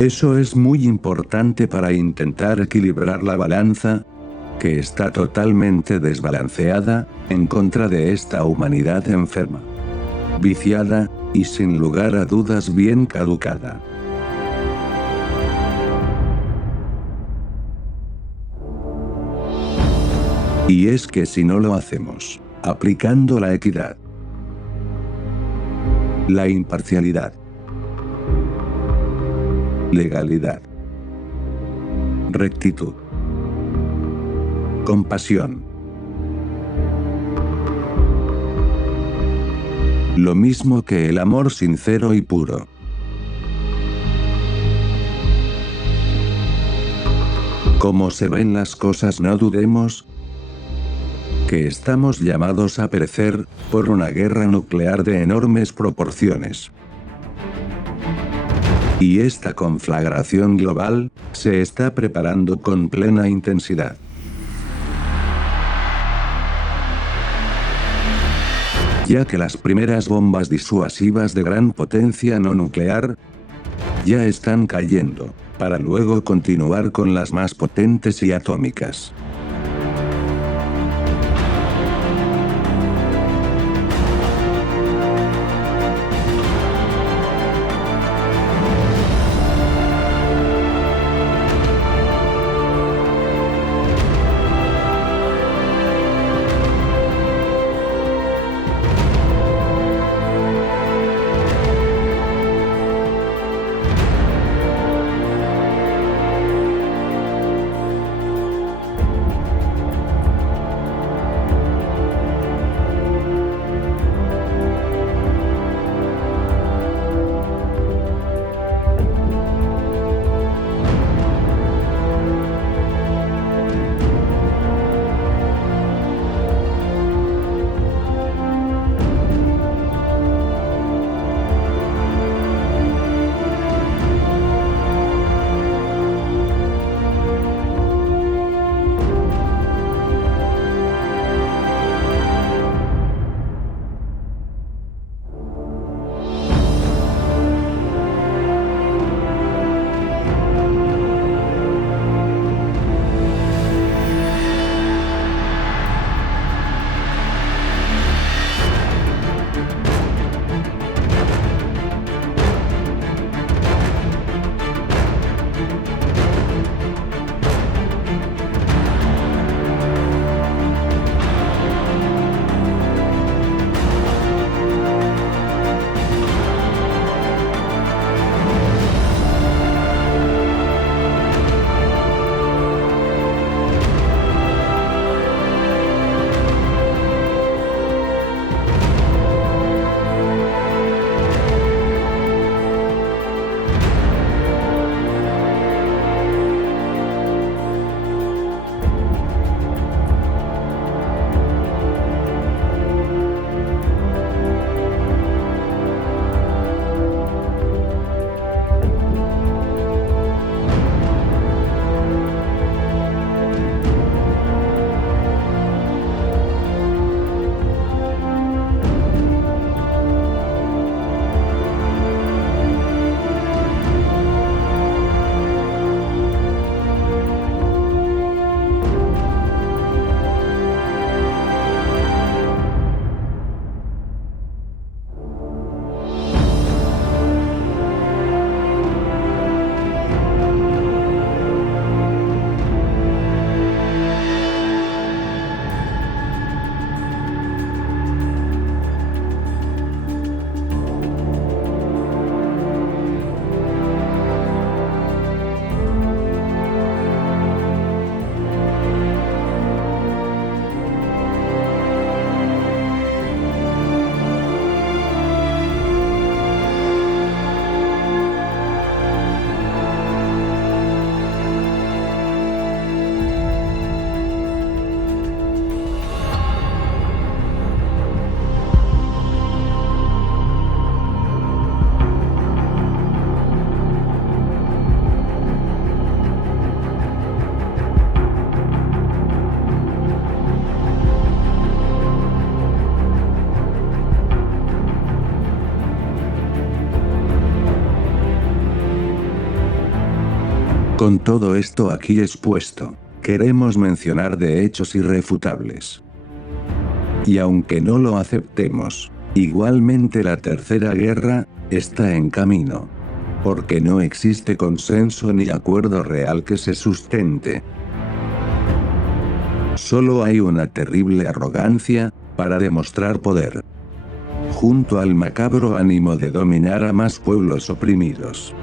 Eso es muy importante para intentar equilibrar la balanza, que está totalmente desbalanceada, en contra de esta humanidad enferma, viciada, y sin lugar a dudas bien caducada. Y es que si no lo hacemos, aplicando la equidad, la imparcialidad, legalidad, rectitud, compasión, lo mismo que el amor sincero y puro, como se ven las cosas, no dudemos que estamos llamados a perecer, por una guerra nuclear de enormes proporciones. Y esta conflagración global, se está preparando con plena intensidad. Ya que las primeras bombas disuasivas de gran potencia no nuclear, ya están cayendo, para luego continuar con las más potentes y atómicas. Con todo esto aquí expuesto, queremos mencionar de hechos irrefutables. Y aunque no lo aceptemos, igualmente la Tercera Guerra está en camino. Porque no existe consenso ni acuerdo real que se sustente. Solo hay una terrible arrogancia, para demostrar poder. Junto al macabro ánimo de dominar a más pueblos oprimidos.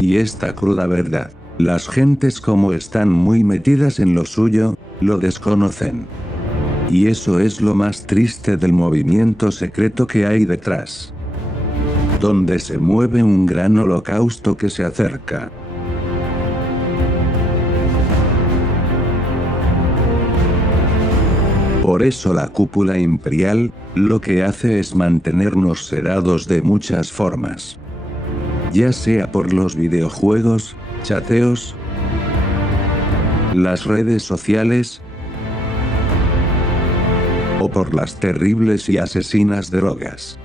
Y esta cruda verdad, las gentes como están muy metidas en lo suyo, lo desconocen. Y eso es lo más triste del movimiento secreto que hay detrás. Donde se mueve un gran holocausto que se acerca. Por eso la cúpula imperial, lo que hace es mantenernos sedados de muchas formas. Ya sea por los videojuegos, chateos, las redes sociales, o por las terribles y asesinas drogas.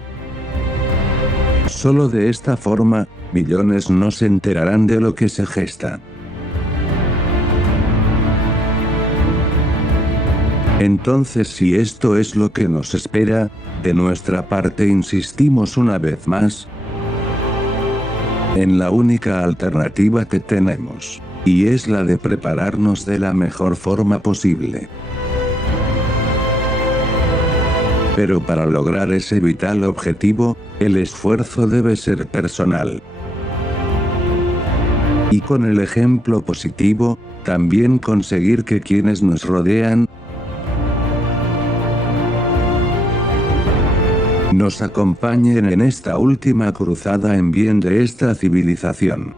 Solo de esta forma, millones no se enterarán de lo que se gesta. Entonces, si esto es lo que nos espera, de nuestra parte insistimos una vez más en la única alternativa que tenemos, y es la de prepararnos de la mejor forma posible. Pero para lograr ese vital objetivo, el esfuerzo debe ser personal. Y con el ejemplo positivo, también conseguir que quienes nos rodean nos acompañen en esta última cruzada en bien de esta civilización,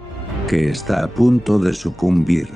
que está a punto de sucumbir.